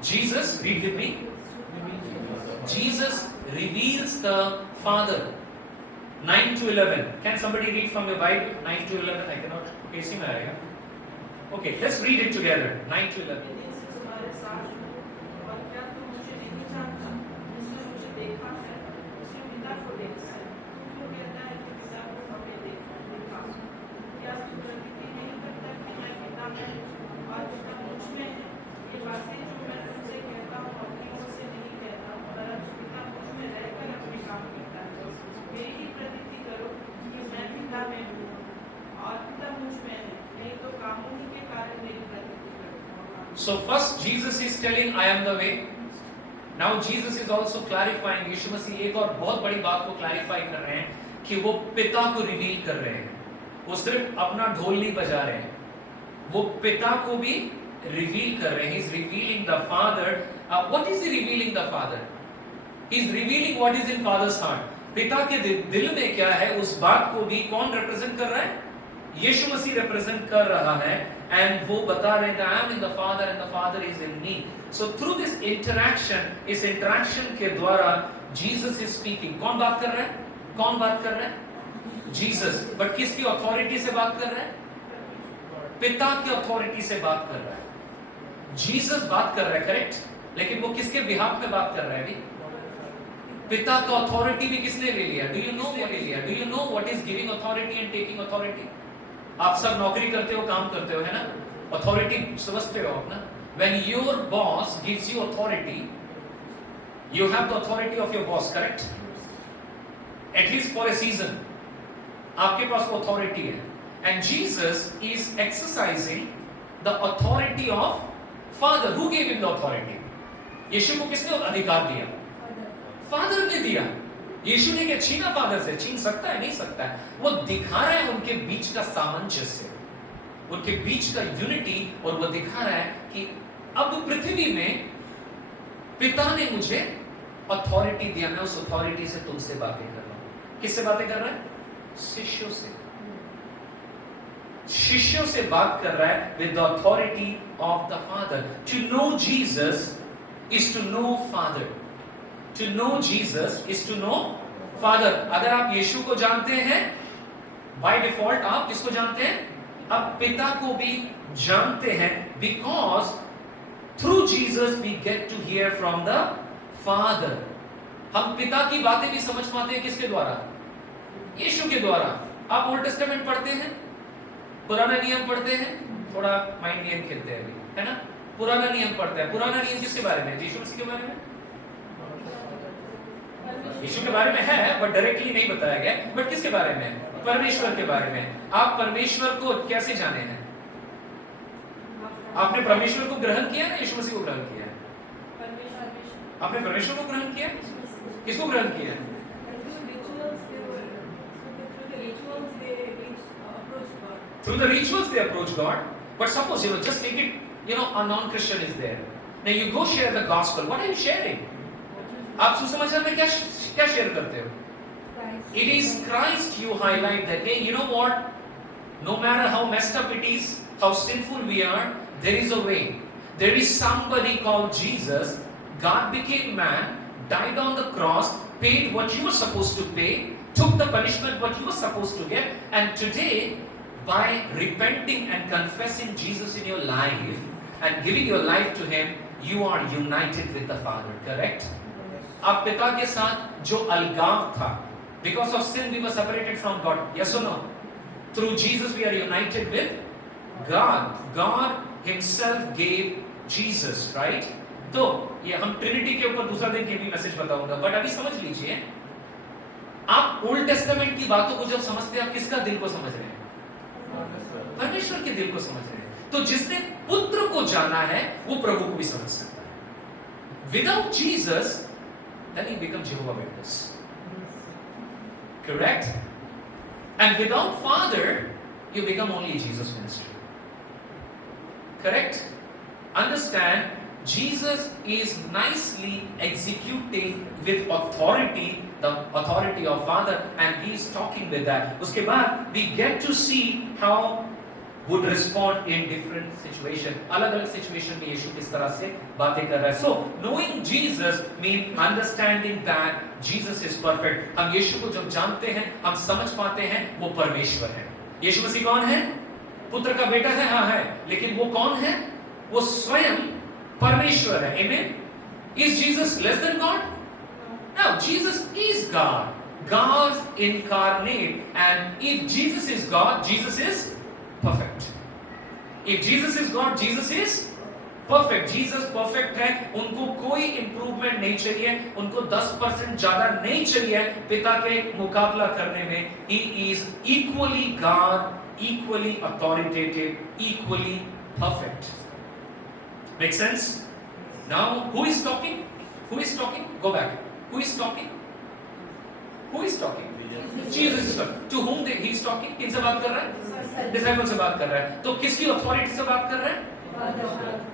Jesus, read with me. Jesus reveals the Father. 9 to 11. Can somebody read from your Bible? 9 to 11. I cannot. कैसे में आएगा? Okay, let's read it together. 9 to 11. तुम्हारे साथ और क्या तुम मुझे नहीं जानता? जिसने मुझे देखा है, उसने पिता को देखा है। तू क्यों कहता है कि पिता को हमें देखा? क्या तू प्रतीति नहीं करता कि मैं पिता में हूँ और पिता मुझ में है? ये बातें जो मैं तुमसे कहता हूँ अपनी ओर से नहीं कहता, परंतु पिता मुझ में रहकर अपने काम करता है। मेरी ही प्रतीति करो कि मैं पिता में हूँ और पिता मुझ में है, नहीं तो कामों ही के कारण मेरी प्रतीति करो। So first Jesus is telling I am the way. Now Jesus is also clarifying. यीशु मसीह एक और बहुत बड़ी बात को क्लैरिफाई कर रहे हैं कि वो पिता को रिवील कर रहे हैं। वो सिर्फ अपना ढोल नहीं बजा रहे हैं, वो पिता को भी रिवील कर रहे हैं। He is revealing the Father. What is he revealing the Father? He is revealing what is in Father's heart. पिता के दिल में क्या है, उस बात को भी कौन रिप्रेजेंट कर रहा है? यीशु मसीह रिप्रेजेंट कर रहा है। एंड वो बता रहे हैं I am in the Father and the Father is in me. So through this interaction, इस इंटरेक्शन के द्वारा Jesus is speaking. कौन बात कर रहा है? कौन बात कर रहा है? जीसस। बट किसकी अथॉरिटी से बात कर रहा है? पिता की अथॉरिटी से बात कर रहा है। जीसस बात कर रहा है, करेक्ट? लेकिन वो किसके बिहाफ में बात कर रहा है अभी? पिता का अथॉरिटी भी किसने ले लिया? डू यू नो व्हाट ले लिया? Do you know what is giving authority and taking authority? आप सब नौकरी करते हो, काम करते हो, है ना? अथॉरिटी समझते हो आप ना? When your boss gives you authority, you have the authority of your boss, correct? At least for a season. आपके पास वो authority है. And Jesus is exercising the authority of Father. Who gave him the authority? यीशु को किसने अधिकार दिया? Father ने दिया. यीशु ने क्या छीना फादर से? छीन सकता है? नहीं सकता है। वो दिखा रहा है उनके बीच का सामंजस्य, उनके बीच का यूनिटी, और वो दिखा रहा है कि अब पृथ्वी में पिता ने मुझे अथॉरिटी दिया, मैं उस अथॉरिटी से तुमसे बातें कर रहा हूं। किससे बातें कर रहा है? शिष्यों से। शिष्यों से बात कर रहा है with the authority of the father. To know Jesus is to know father. To know Jesus is to know father. अगर आप यीशु को जानते हैं, बाय डिफॉल्ट आप किसको जानते हैं? आप पिता को भी जानते हैं, because through Jesus we get to hear from the father. हम पिता की बातें भी समझ पाते हैं किसके द्वारा? यीशु के द्वारा। आप ओल्ड टेस्टामेंट पढ़ते हैं, पुराना नियम पढ़ते हैं, थोड़ा माइंड गेम खेलते हैं अभी, है ना? पुराना नियम पढ़ते हैं। पुराना नियम किसके बारे में? यीशु मसीह के बारे में। यीशु के बारे में है, बट डायरेक्टली नहीं बताया गया। बट किसके बारे में? परमेश्वर के बारे में। आप परमेश्वर को कैसे जाने हैं? आपने परमेश्वर को ग्रहण किया ना यीशु मसीह को ग्रहण किया? आपने परमेश्वर को ग्रहण किया? किसको ग्रहण किया? Through the rituals they approach God. But suppose, just take it, a non-Christian is there. Now you go share the gospel. What are you sharing? आप सुसमाचार में क्या शेयर करते हो? It is Christ you highlight that. Hey, you know what? No matter how messed up it is, how sinful we are, there is a way. There is somebody called Jesus. God became man, died on the cross, paid what you were supposed to pay, took the punishment what you were supposed to get, and today, by repenting and confessing Jesus in your life and giving your life to Him, you are united with the Father. Correct? आप पिता के साथ जो अलगाव था, because of sin we were separated from God. Yes or no? Through Jesus we are united with God. God Himself gave Jesus, right? तो ये हम ट्रिनिटी के ऊपर दूसरा दिन ये भी मैसेज बताऊंगा, बट अभी समझ लीजिए, आप ओल्ड टेस्टामेंट की बातों को जब समझते हैं, आप किसका दिल को समझ रहे हैं? परमेश्वर के दिल को समझ रहे हैं। तो जिसने पुत्र को जाना है, वो प्रभु को भी समझ सकता है। Without Jesus then he becomes Jehovah Witness. Correct? And without Father, you become only Jesus ministry. Correct? Understand, Jesus is nicely executing with authority, the authority of Father, and he is talking with that. Uske baad, we get to see how would respond in different situation. अलग-अलग situation में यीशु किस तरह से बातें कर रहा है. So, knowing Jesus means understanding that Jesus is perfect. हम यीशु को जब जानते हैं, हम समझ पाते हैं वो परमेश्वर है. यीशु मसीह कौन है? पुत्र का बेटा है, हाँ है. लेकिन वो कौन है? वो स्वयं परमेश्वर है. Amen. Is Jesus less than God? No, Jesus is God. God incarnate. And if Jesus is God, Jesus is perfect. If Jesus is God, Jesus is perfect. Jesus perfect है. उनको कोई improvement नहीं चाहिए. उनको 10% ज्यादा नहीं चाहिए पिता के मुकाबला करने में. He is equally God, equally authoritative, equally perfect. Make sense? Now, who is talking? Who is talking? Go back. Who is talking? Who is talking? Jesus is talking. To whom he is talking? किनसे बात कर रहा है? डिसाइपल से बात कर रहा है. तो किसकी अथॉरिटी से बात कर रहा है?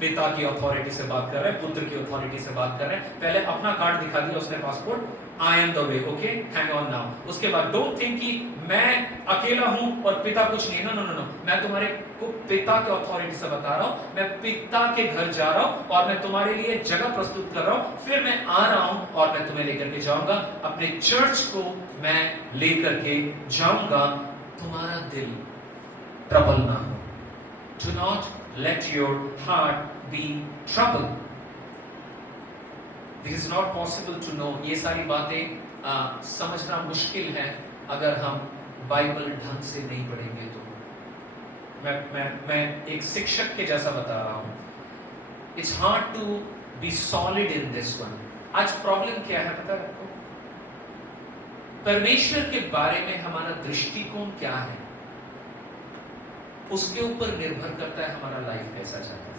पिता की अथॉरिटी से बात कर रहा है, पुत्र की अथॉरिटी से बात कर रहा है. पहले अपना कार्ड दिखा दिया उसने, passport. I am the way. Okay, hang on now. उसके बाद don't think कि मैं अकेला हूं और पिता कुछ नहीं. No. मैं तुम्हारे को पिता की अथॉरिटी से बता रहा हूं. मैं पिता के घर जा रहा हूं और मैं तुम्हारे लिए जगह प्रस्तुत कर रहा हूं. फिर मैं आ रहा हूं और मैं तुम्हें लेकर के जाऊंगा. अपने चर्च को मैं लेकर के जाऊंगा. तुम्हारा दिल ट्रबल ना हो. Do not let your heart be troubled. This is not possible to know. ये सारी बातें समझना मुश्किल है अगर हम बाइबल ढंग से नहीं पढ़ेंगे तो. मैं एक शिक्षक के जैसा बता रहा हूँ. It's hard to be solid in this one. आज प्रॉब्लम क्या है पता है आपको? परमेश्वर के बारे में हमारा दृष्टिकोण क्या है, उसके ऊपर निर्भर करता है हमारा लाइफ कैसा जाता है.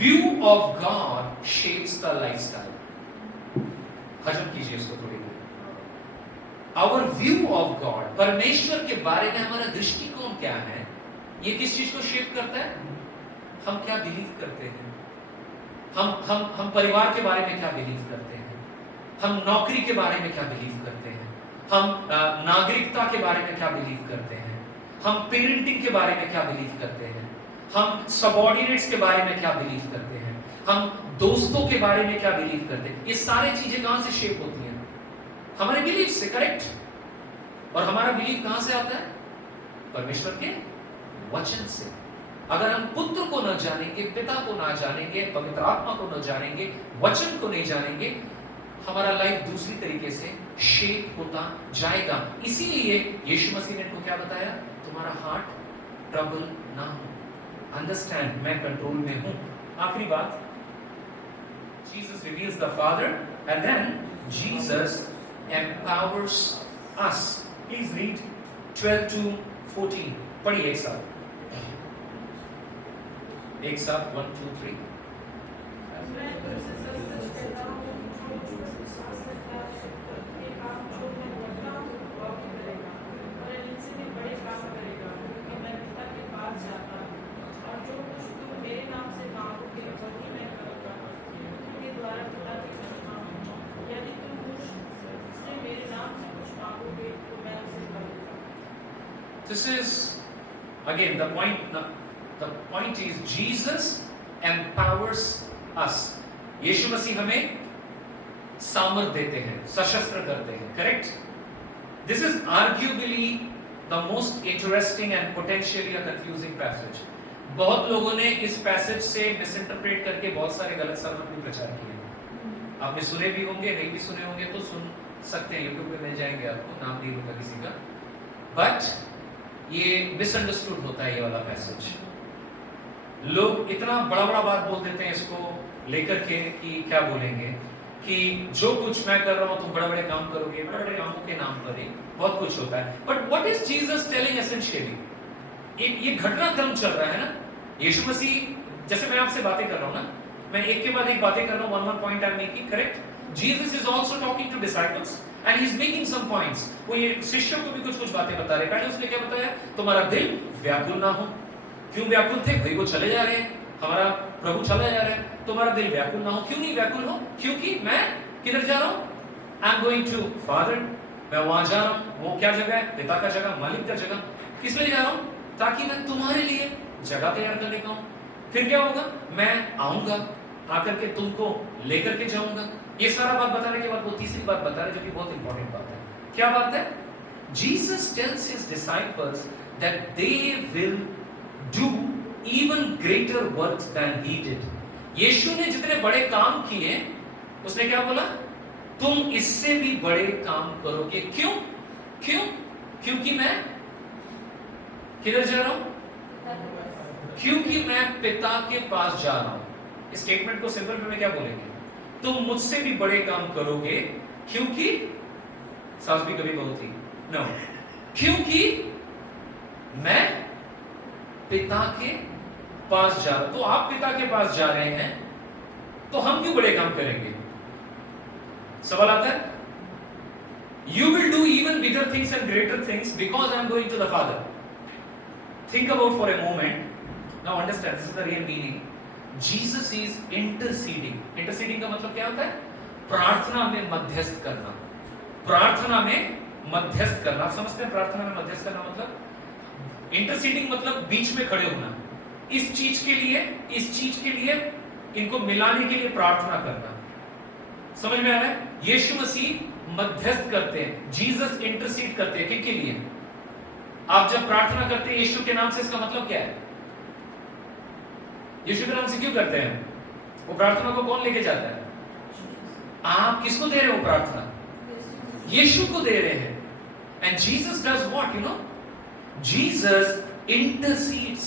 View of God shapes the lifestyle. हजम कीजिए इसको थोड़ी देर। आवर व्यू ऑफ गॉड, परमेश्वर के बारे में हमारा दृष्टिकोण क्या है, ये किस चीज को शेप करता है? हम क्या बिलीव करते हैं, हम परिवार के बारे में क्या बिलीव करते हैं, हम नौकरी के बारे में क्या बिलीव करते हैं, हम नागरिकता के बारे में क्या बिलीव करते हैं, हम पेरेंटिंग के बारे में क्या बिलीव करते हैं, हम सबऑर्डिनेट्स के बारे में क्या बिलीव करते हैं, हम दोस्तों के बारे में क्या बिलीव करते हैं। ये सारी चीजें कहां से शेप होती हैं? हमारे बिलीफ से, करेक्ट। और हमारा बिलीफ कहां से आता है? परमेश्वर के वचन से। अगर हम पुत्र को न जानेंगे, पिता को ना जानेंगे, पवित्र आत्मा को न जानेंगे, वचन को नहीं जानेंगे, हमारा लाइफ दूसरी तरीके से शेप होता जाएगा। इसीलिए यीशु मसीह ने इनको क्या बताया? तुम्हारा हार्ट ट्रबल ना हो, अंडरस्टैंड मैं कंट्रोल में हूं। आखिरी बात, Jesus reveals the Father and then Jesus empowers us. Please read 12 to 14. पढ़िए एक साथ 1 2 3। मैं तुमसे सच-सच कहता हूँ, जो मुझ पर विश्वास रखता है, ये काम जो मैं करता हूँ वह भी करेगा, और इनसे भी बड़े काम करेगा, क्योंकि मैं पिता के पास जाता हूँ। और जो कुछ तुम मेरे नाम से मांगोगे वही मैं करूँगा, उनके द्वारा पिता की महिमा हो। यदि तुम मुझसे मेरे नाम से कुछ मांगोगे तो मैं उसे करूँगा। This is again the point. The point is Jesus empowers us. यीशु मसीह हमें सामर्थ देते हैं, सशस्त्र करते हैं, correct? This is arguably the most interesting and potentially a confusing passage. बहुत लोगों ने इस पैसेज से मिसइंटरप्रेट करके बहुत सारे गलत सरमन भी प्रचार किए। आपने सुने भी होंगे, नहीं भी सुने होंगे तो सुन सकते हैं, यूट्यूब पे मिल जाएंगे आपको, नाम नहीं होगा किसी का। बट ये मिसअंडरस्टूड होता है ये वाला पैसेज। लोग इतना बड़ा बड़ा बात बोल देते हैं इसको लेकर के कि क्या बोलेंगे कि जो कुछ मैं कर रहा हूं तुम बड़े बड़े काम करोगे, बड़े बड़े कामों के नाम पर ही बहुत कुछ होता है। But what is Jesus telling essentially? ये घटनाक्रम चल रहा है ना। यीशु मसीह, जैसे मैं आपसे बातें कर रहा हूं ना, मैं एक के बाद एक बातें कर रहा हूं, one point I am making, correct? Jesus is also talking to disciples and he is making some points. वो ये शिष्यों को भी कुछ कुछ बातें बता रहे हैं। पहले उसने क्या बताया? तुम्हारा दिल व्याकुल ना हो। क्यों व्याकुल थे? भाई वो चले जा रहे हैं, हमारा प्रभु चला जा रहा है, तुम्हारा दिल व्याकुल ना हो। क्यों नहीं व्याकुल हो? क्योंकि मैं किधर जा रहा हूं? I am going to father, मैं वहां जा रहा हूं। वो क्या जगह है? पिता का जगह, मालिक का जगह। किस लिए जा रहा हूं? ताकि मैं तुम्हारे लिए जगह तैयार करने का हूं। फिर क्या होगा? मैं आऊंगा, आकर के तुमको लेकर के जाऊंगा। ये सारा बात बताने के बाद वो तीसरी बात बता रहे, जो कि बहुत इंपॉर्टेंट बात है। क्या बात है? Jesus tales his disciples that they will do even greater works than he did. यीशु ने जितने बड़े काम किए, उसने क्या बोला? तुम इससे भी बड़े काम करोगे। क्यों? क्योंकि मैं किधर जा रहा हूं? क्योंकि मैं पिता के पास जा रहा हूं। इस स्टेटमेंट को सिंपल में क्या बोलेंगे? तुम मुझसे भी बड़े काम करोगे, क्योंकि सास भी कभी बहू थी, नो, क्योंकि मैं पिता के पास जा रहा। तो आप पिता के पास जा रहे हैं, तो हम क्यों बड़े काम करेंगे? सवाल आता है। You will do even bigger things and greater things because I am going to the Father. Think about for a moment. Now understand, this is the real meaning. Jesus is interceding. Interceding का मतलब क्या होता है? प्रार्थना में मध्यस्थ करना। प्रार्थना में मध्यस्थ करना। आप समझते हैं प्रार्थना में मध्यस्थ करना मतलब? इंटरसीडिंग मतलब बीच में खड़े होना, इस चीज के लिए इनको मिलाने के लिए प्रार्थना करना। समझ में आ रहा है? यीशु मसीह मध्यस्थ करते हैं, जीसस इंटरसीड करते हैं। किसके लिए? आप जब प्रार्थना करते हैं यीशु के नाम से, इसका मतलब क्या है? यीशु के नाम से क्यों करते हैं? वो प्रार्थना को कौन लेके जाता है? आप किसको दे रहे हो प्रार्थना? यीशु को दे रहे हैं। And Jesus does what? You know, Jesus intercedes,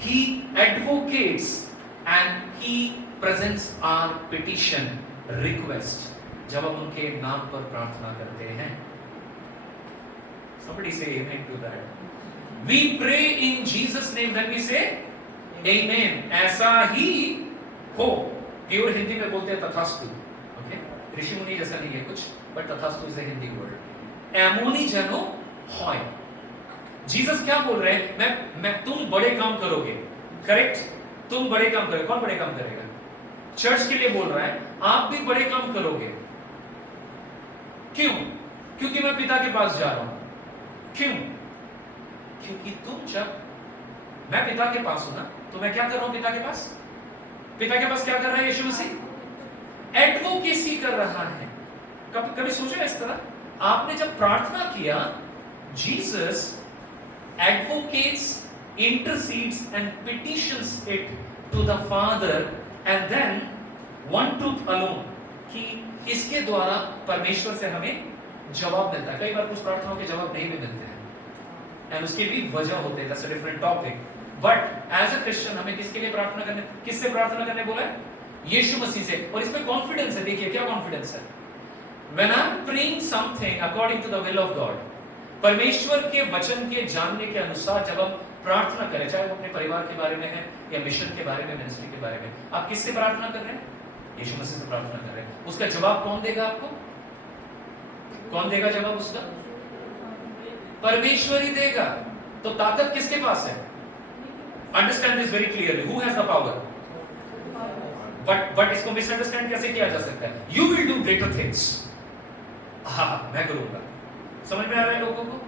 he advocates, and he presents our petition, request, जब हम उनके नाम पर प्रार्थना करते हैं। Somebody say amen to that. We pray in Jesus' name, then we say amen. ऐसा ही हो। प्योर हिंदी में बोलते हैं तथास्तु। ओके, ऋषि मुनि जैसा नहीं है कुछ, बट तथास्तु इज हिंदी वर्ड। एमोनी जनो हॉय। जीसस क्या बोल रहे हैं? मैं तुम बड़े काम करोगे, करेक्ट? तुम बड़े काम करोगे। कौन बड़े काम करेगा? चर्च के लिए बोल रहा है, आप भी बड़े काम करोगे। क्यों? क्योंकि मैं पिता के पास जा रहा हूं। क्यों? क्योंकि तुम जब मैं पिता के पास हूं ना, तो मैं क्या कर रहा हूं पिता के पास? पिता के पास क्या कर रहा है यीशु मसीह? एडवोकेसी कर रहा है। कभी कभी सोचा इस तरह? आपने जब प्रार्थना किया, Jesus advocates, intercedes and petitions it to the Father and then one truth alone, कि इसके द्वारा परमेश्वर से हमें जवाब मिलता है। कई बार कुछ प्रार्थनाओं के जवाब नहीं भी मिलते हैं एंड उसके भी वजह होते हैं, that's a different topic. But as a Christian हमें किसके लिए प्रार्थना करने, किससे प्रार्थना करने बोला है? यीशु मसीह से। और इसमें कॉन्फिडेंस है। देखिए क्या कॉन्फिडेंस है? When I'm praying something according to the will of God, परमेश्वर के वचन के जानने के अनुसार जब हम प्रार्थना करें, चाहे वो अपने परिवार के बारे में है या मिशन के बारे में, मिनिस्ट्री के बारे में, आप किससे प्रार्थना कर रहे हैं? यीशु मसीह से प्रार्थना कर रहे हैं। उसका जवाब कौन देगा आपको? कौन देगा जवाब उसका? परमेश्वर ही देगा। तो ताकत किसके पास है? Understand this very clearly, who has the power? But इसको मिसअंडरस्टैंड कैसे किया जा सकता है? You will do greater things. हाँ, मैं करूंगा। समझ में आ रहा है लोगों को?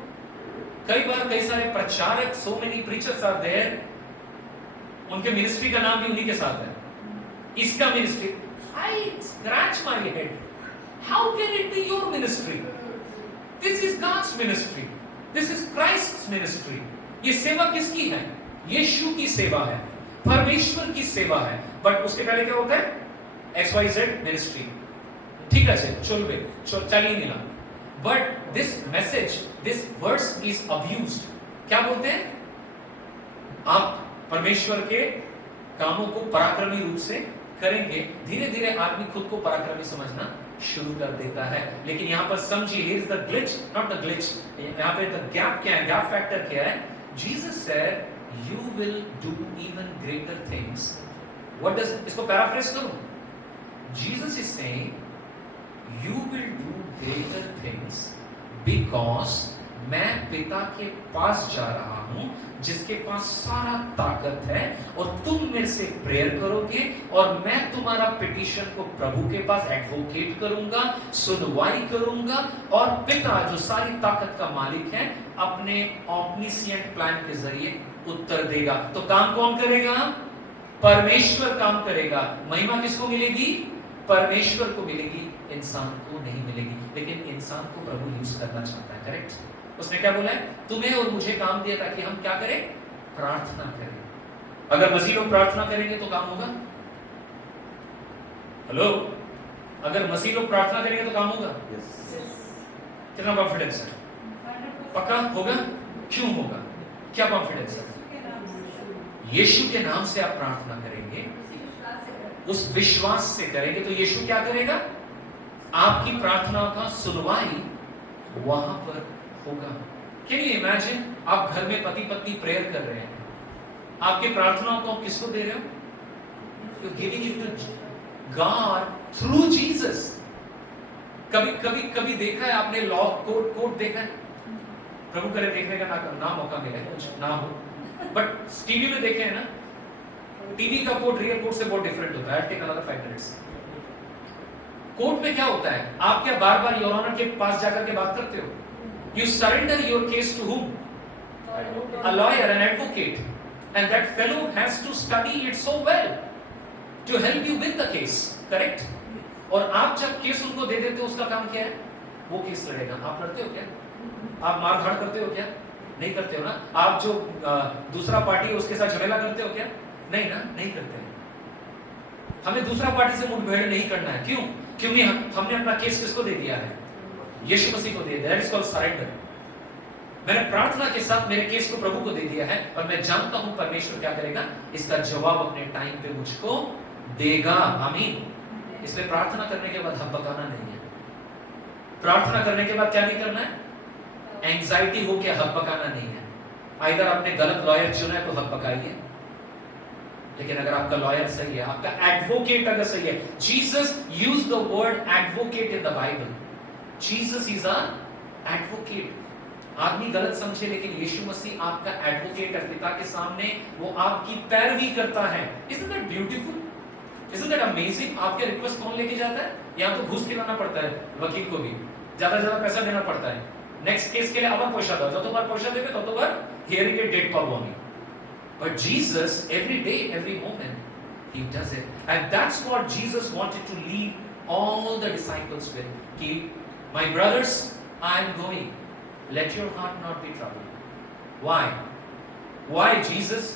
कई बार कई सारे प्रचारक, so many preachers are there, उनके मिनिस्ट्री का नाम भी उन्हीं के साथ है। इसका ministry, I scratch my head, how can it be your ministry? This is God's ministry, this is Christ's ministry. ये सेवा किसकी है? यीशु की सेवा है, परमेश्वर की सेवा है। बट उसके पहले क्या होता है? XYZ मिनिस्ट्री, ठीक है, चलिए नहीं ना। But this message, this verse is abused. क्या बोलते हैं? आप परमेश्वर के कामों को पराक्रमी रूप से करेंगे। धीरे धीरे आदमी खुद को पराक्रमी समझना शुरू कर देता है। लेकिन यहां पर समझिए, here is the glitch, not the glitch. यहां पे the gap क्या है? gap factor क्या है? Jesus said, you will do even greater things. What does, इसको पैराफ्रेज करूं? Jesus is saying, you will do greater things because मैं पिता के पास जा रहा हूं जिसके पास सारा ताकत है, और तुम मेरे से प्रेयर करोगे और मैं तुम्हारा पिटीशन को प्रभु के पास एडवोकेट करूंगा, सुनवाई करूंगा, और पिता जो सारी ताकत का मालिक है अपने ऑमनिसिएंट प्लान के जरिए उत्तर देगा। तो काम कौन करेगा? परमेश्वर काम करेगा। महिमा किसको मिलेगी? परमेश्वर को मिलेगी, इंसान को नहीं मिलेगी। लेकिन इंसान को प्रभु यूज करना चाहता है, करेक्ट? उसने क्या बोला है? तुम्हें और मुझे काम दिया ताकि हम क्या करें? प्रार्थना करें। अगर मसीह लोग प्रार्थना करेंगे तो काम होगा? हेलो, अगर मसीह लोग प्रार्थना करेंगे तो काम होगा? कितना कॉन्फिडेंस है? पक्का होगा? क्यों होगा? क्या कॉन्फिडेंस है? यीशु के नाम से आप प्रार्थना करेंगे, उस विश्वास से करेंगे, तो यीशु क्या करेगा? आपकी प्रार्थनाओं का सुनवाई वहां पर होगा। Can you imagine? आप घर में पति पत्नी प्रेयर कर रहे हैं, आपकी प्रार्थनाओं को किसको दे रहे हो? You giving it to God through Jesus. कभी देखा है आपने लॉ कोर्ट देखा है? प्रभु करे देखने का ना मौका मिले, कुछ ना हो, बट टीवी में देखे हैं ना? टीवी का कोर्ट रियल कोर्ट से बहुत डिफरेंट होता है। Take another 5 minutes. कोर्ट में क्या होता है? आप क्या बार बार योर ऑनर के पास जाकर के बात करते हो? You surrender your case to whom? A lawyer, an advocate, and that fellow has to study it so well to help you win the case, correct? और आप जब केस उनको दे देते हो, उसका काम क्या है? वो केस लड़ेगा। आप लड़ते हो क्या? आप मारधाड़ करते हो क्या? नहीं करते हो ना। आप जो दूसरा पार्टी है उसके साथ झमेला करते हो क्या? नहीं ना, नहीं करते हैं। हमें दूसरा पार्टी से मुठभेड़ नहीं करना है। क्यों? क्योंकि हमने अपना केस किसको दे दिया है? यीशु मसीह को दे दिया। That is called surrender. मैंने प्रार्थना के साथ मेरे केस को प्रभु को दे दिया है, और मैं जानता हूं परमेश्वर क्या करेगा, इसका जवाब अपने टाइम पे मुझको देगा। आमीन। इसलिए प्रार्थना करने के बाद हकबकाना नहीं है। प्रार्थना करने के बाद क्या नहीं करना है? एंजाइटी हो के हकबकाना नहीं है। अगर आपने गलत लॉयर चुना है तो हकबकाइए, लेकिन अगर आपका लॉयर सही है, आपका एडवोकेट अगर सही है, Jesus use the word advocate in the Bible. Jesus is a advocate. आदमी गलत समझे, लेकिन यीशु मसीह आपका एडवोकेट है पिता के सामने, वो आपकी पैरवी करता है। Isn't that beautiful? Isn't that amazing? आपके रिक्वेस्ट कौन लेके जाता है? यहाँ तो घूस खिलाना पड़ता है वकील को भी, ज्यादा ज्यादा पैसा देना पड़ता है। नेक्स्ट केस के लिए आবার পয়সা দাও, যতবার পয়সা দেবে ততবার হিয়ারিং এর ডেট পাবো আমি। But Jesus, every day, every moment, he does it. And that's what Jesus wanted to leave all the disciples with. Ki, my brothers, I am going. Let your heart not be troubled. Why? Why, Jesus?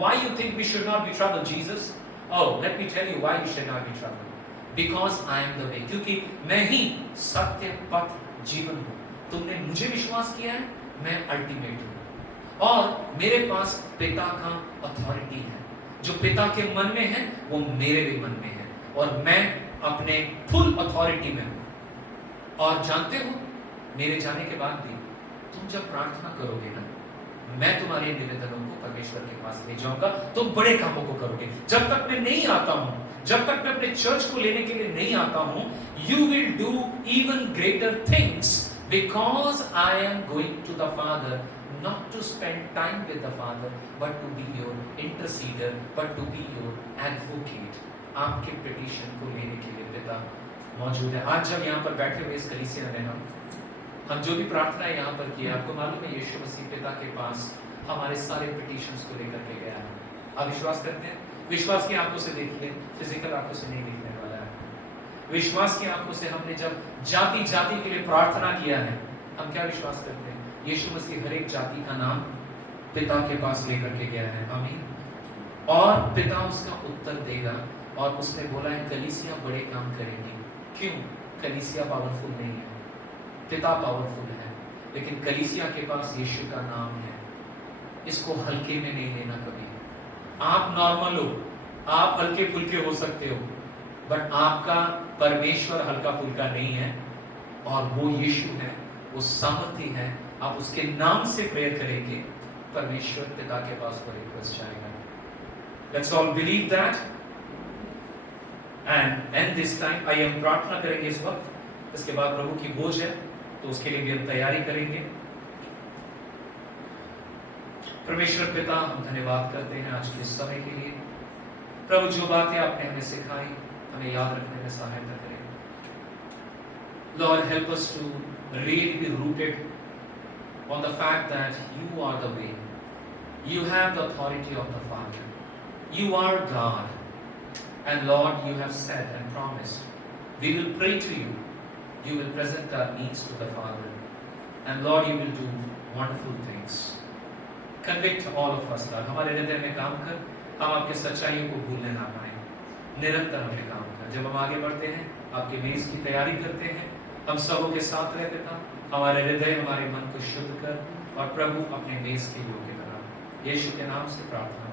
Why you think we should not be troubled, Jesus? Oh, let me tell you why you should not be troubled. Because I am the way. क्योंकि मैं ही सत्य, पथ, जीवन हूँ। तुमने मुझे विश्वास किया है, मैं अल्टीमेट हूँ, और मेरे पास पिता का अथॉरिटी है। जो पिता के मन में है वो मेरे भी मन में है, और मैं अपने फुल अथॉरिटी में हूँ। और जानते हो, मेरे जाने के बाद भी तुम जब प्रार्थना करोगे ना, मैं तुम्हारे निवेदनों को परमेश्वर के पास ले जाऊंगा, तुम बड़े कामों को करोगे। जब तक मैं नहीं आता हूं, जब तक मैं अपने चर्च को लेने के लिए नहीं आता हूं, you will do even greater things, because I am going to the father, not to spend time with the Father, but to be your interceder, but to be your advocate. आपके पिटीशन को लेने के लिए पिता मौजूद है। आज जब यहाँ पर बैठे हुए इस कलीसिया में हम जो भी प्रार्थना यहाँ पर की है, आपको मालूम है यीशु मसीह पिता के पास हमारे सारे पिटीशंस को लेकर के गया है। आप विश्वास करते हैं? विश्वास की आंखों से देखिए, फिजिकल आंखों से नहीं देखने वाला है। विश्वास की आंखों से हमने जब जाति जाति के लिए प्रार्थना किया है, हम क्या विश्वास करते हैं? यीशु मसीह हर एक जाति का नाम पिता के पास लेकर के गया है। आमीन। और पिता उसका उत्तर देगा, और उसने बोला है कलीसिया बड़े काम करेगी। क्यों? कलीसिया पावरफुल नहीं है, पिता पावरफुल है, लेकिन कलीसिया के पास यीशु का नाम है। इसको हल्के में नहीं लेना कभी। आप नॉर्मल हो, आप हल्के फुल्के हो सकते हो, बट आपका परमेश्वर हल्का फुल्का नहीं है, और वो यीशु है, वो सामर्थी है। आप उसके नाम से प्रेयर करेंगे, परमेश्वर पिता के पास वो रिक्वेस्ट जाएगा। Let's all believe that and this time आइए हम प्रार्थना करेंगे इस वक्त। इसके बाद प्रभु की भोज है, तो उसके लिए भी हम तैयारी करेंगे। परमेश्वर पिता, हम धन्यवाद करते हैं आज के इस समय के लिए। प्रभु, जो बातें आपने हमें सिखाई, हमें याद रखने में सहायता करें। Lord, help us to really be rooted on the fact that you are the way. You have the authority of the Father. You are God. And Lord, you have said and promised, we will pray to you. You will present our needs to the Father. And Lord, you will do wonderful things. Convict all of us, Lord. हमारे हृदय में काम कर, हम आपके सच्चाइयों को भूलने ना पाए। निरंतर हमें काम कर। जब हम आगे बढ़ते हैं, आपके मेज की तैयारी करते हैं, हम सबों के साथ रहे पिता। हमारे हृदय, हमारे मन को शुद्ध कर, और प्रभु अपने मेज के योग्य बना। यीशु के नाम से प्रार्थना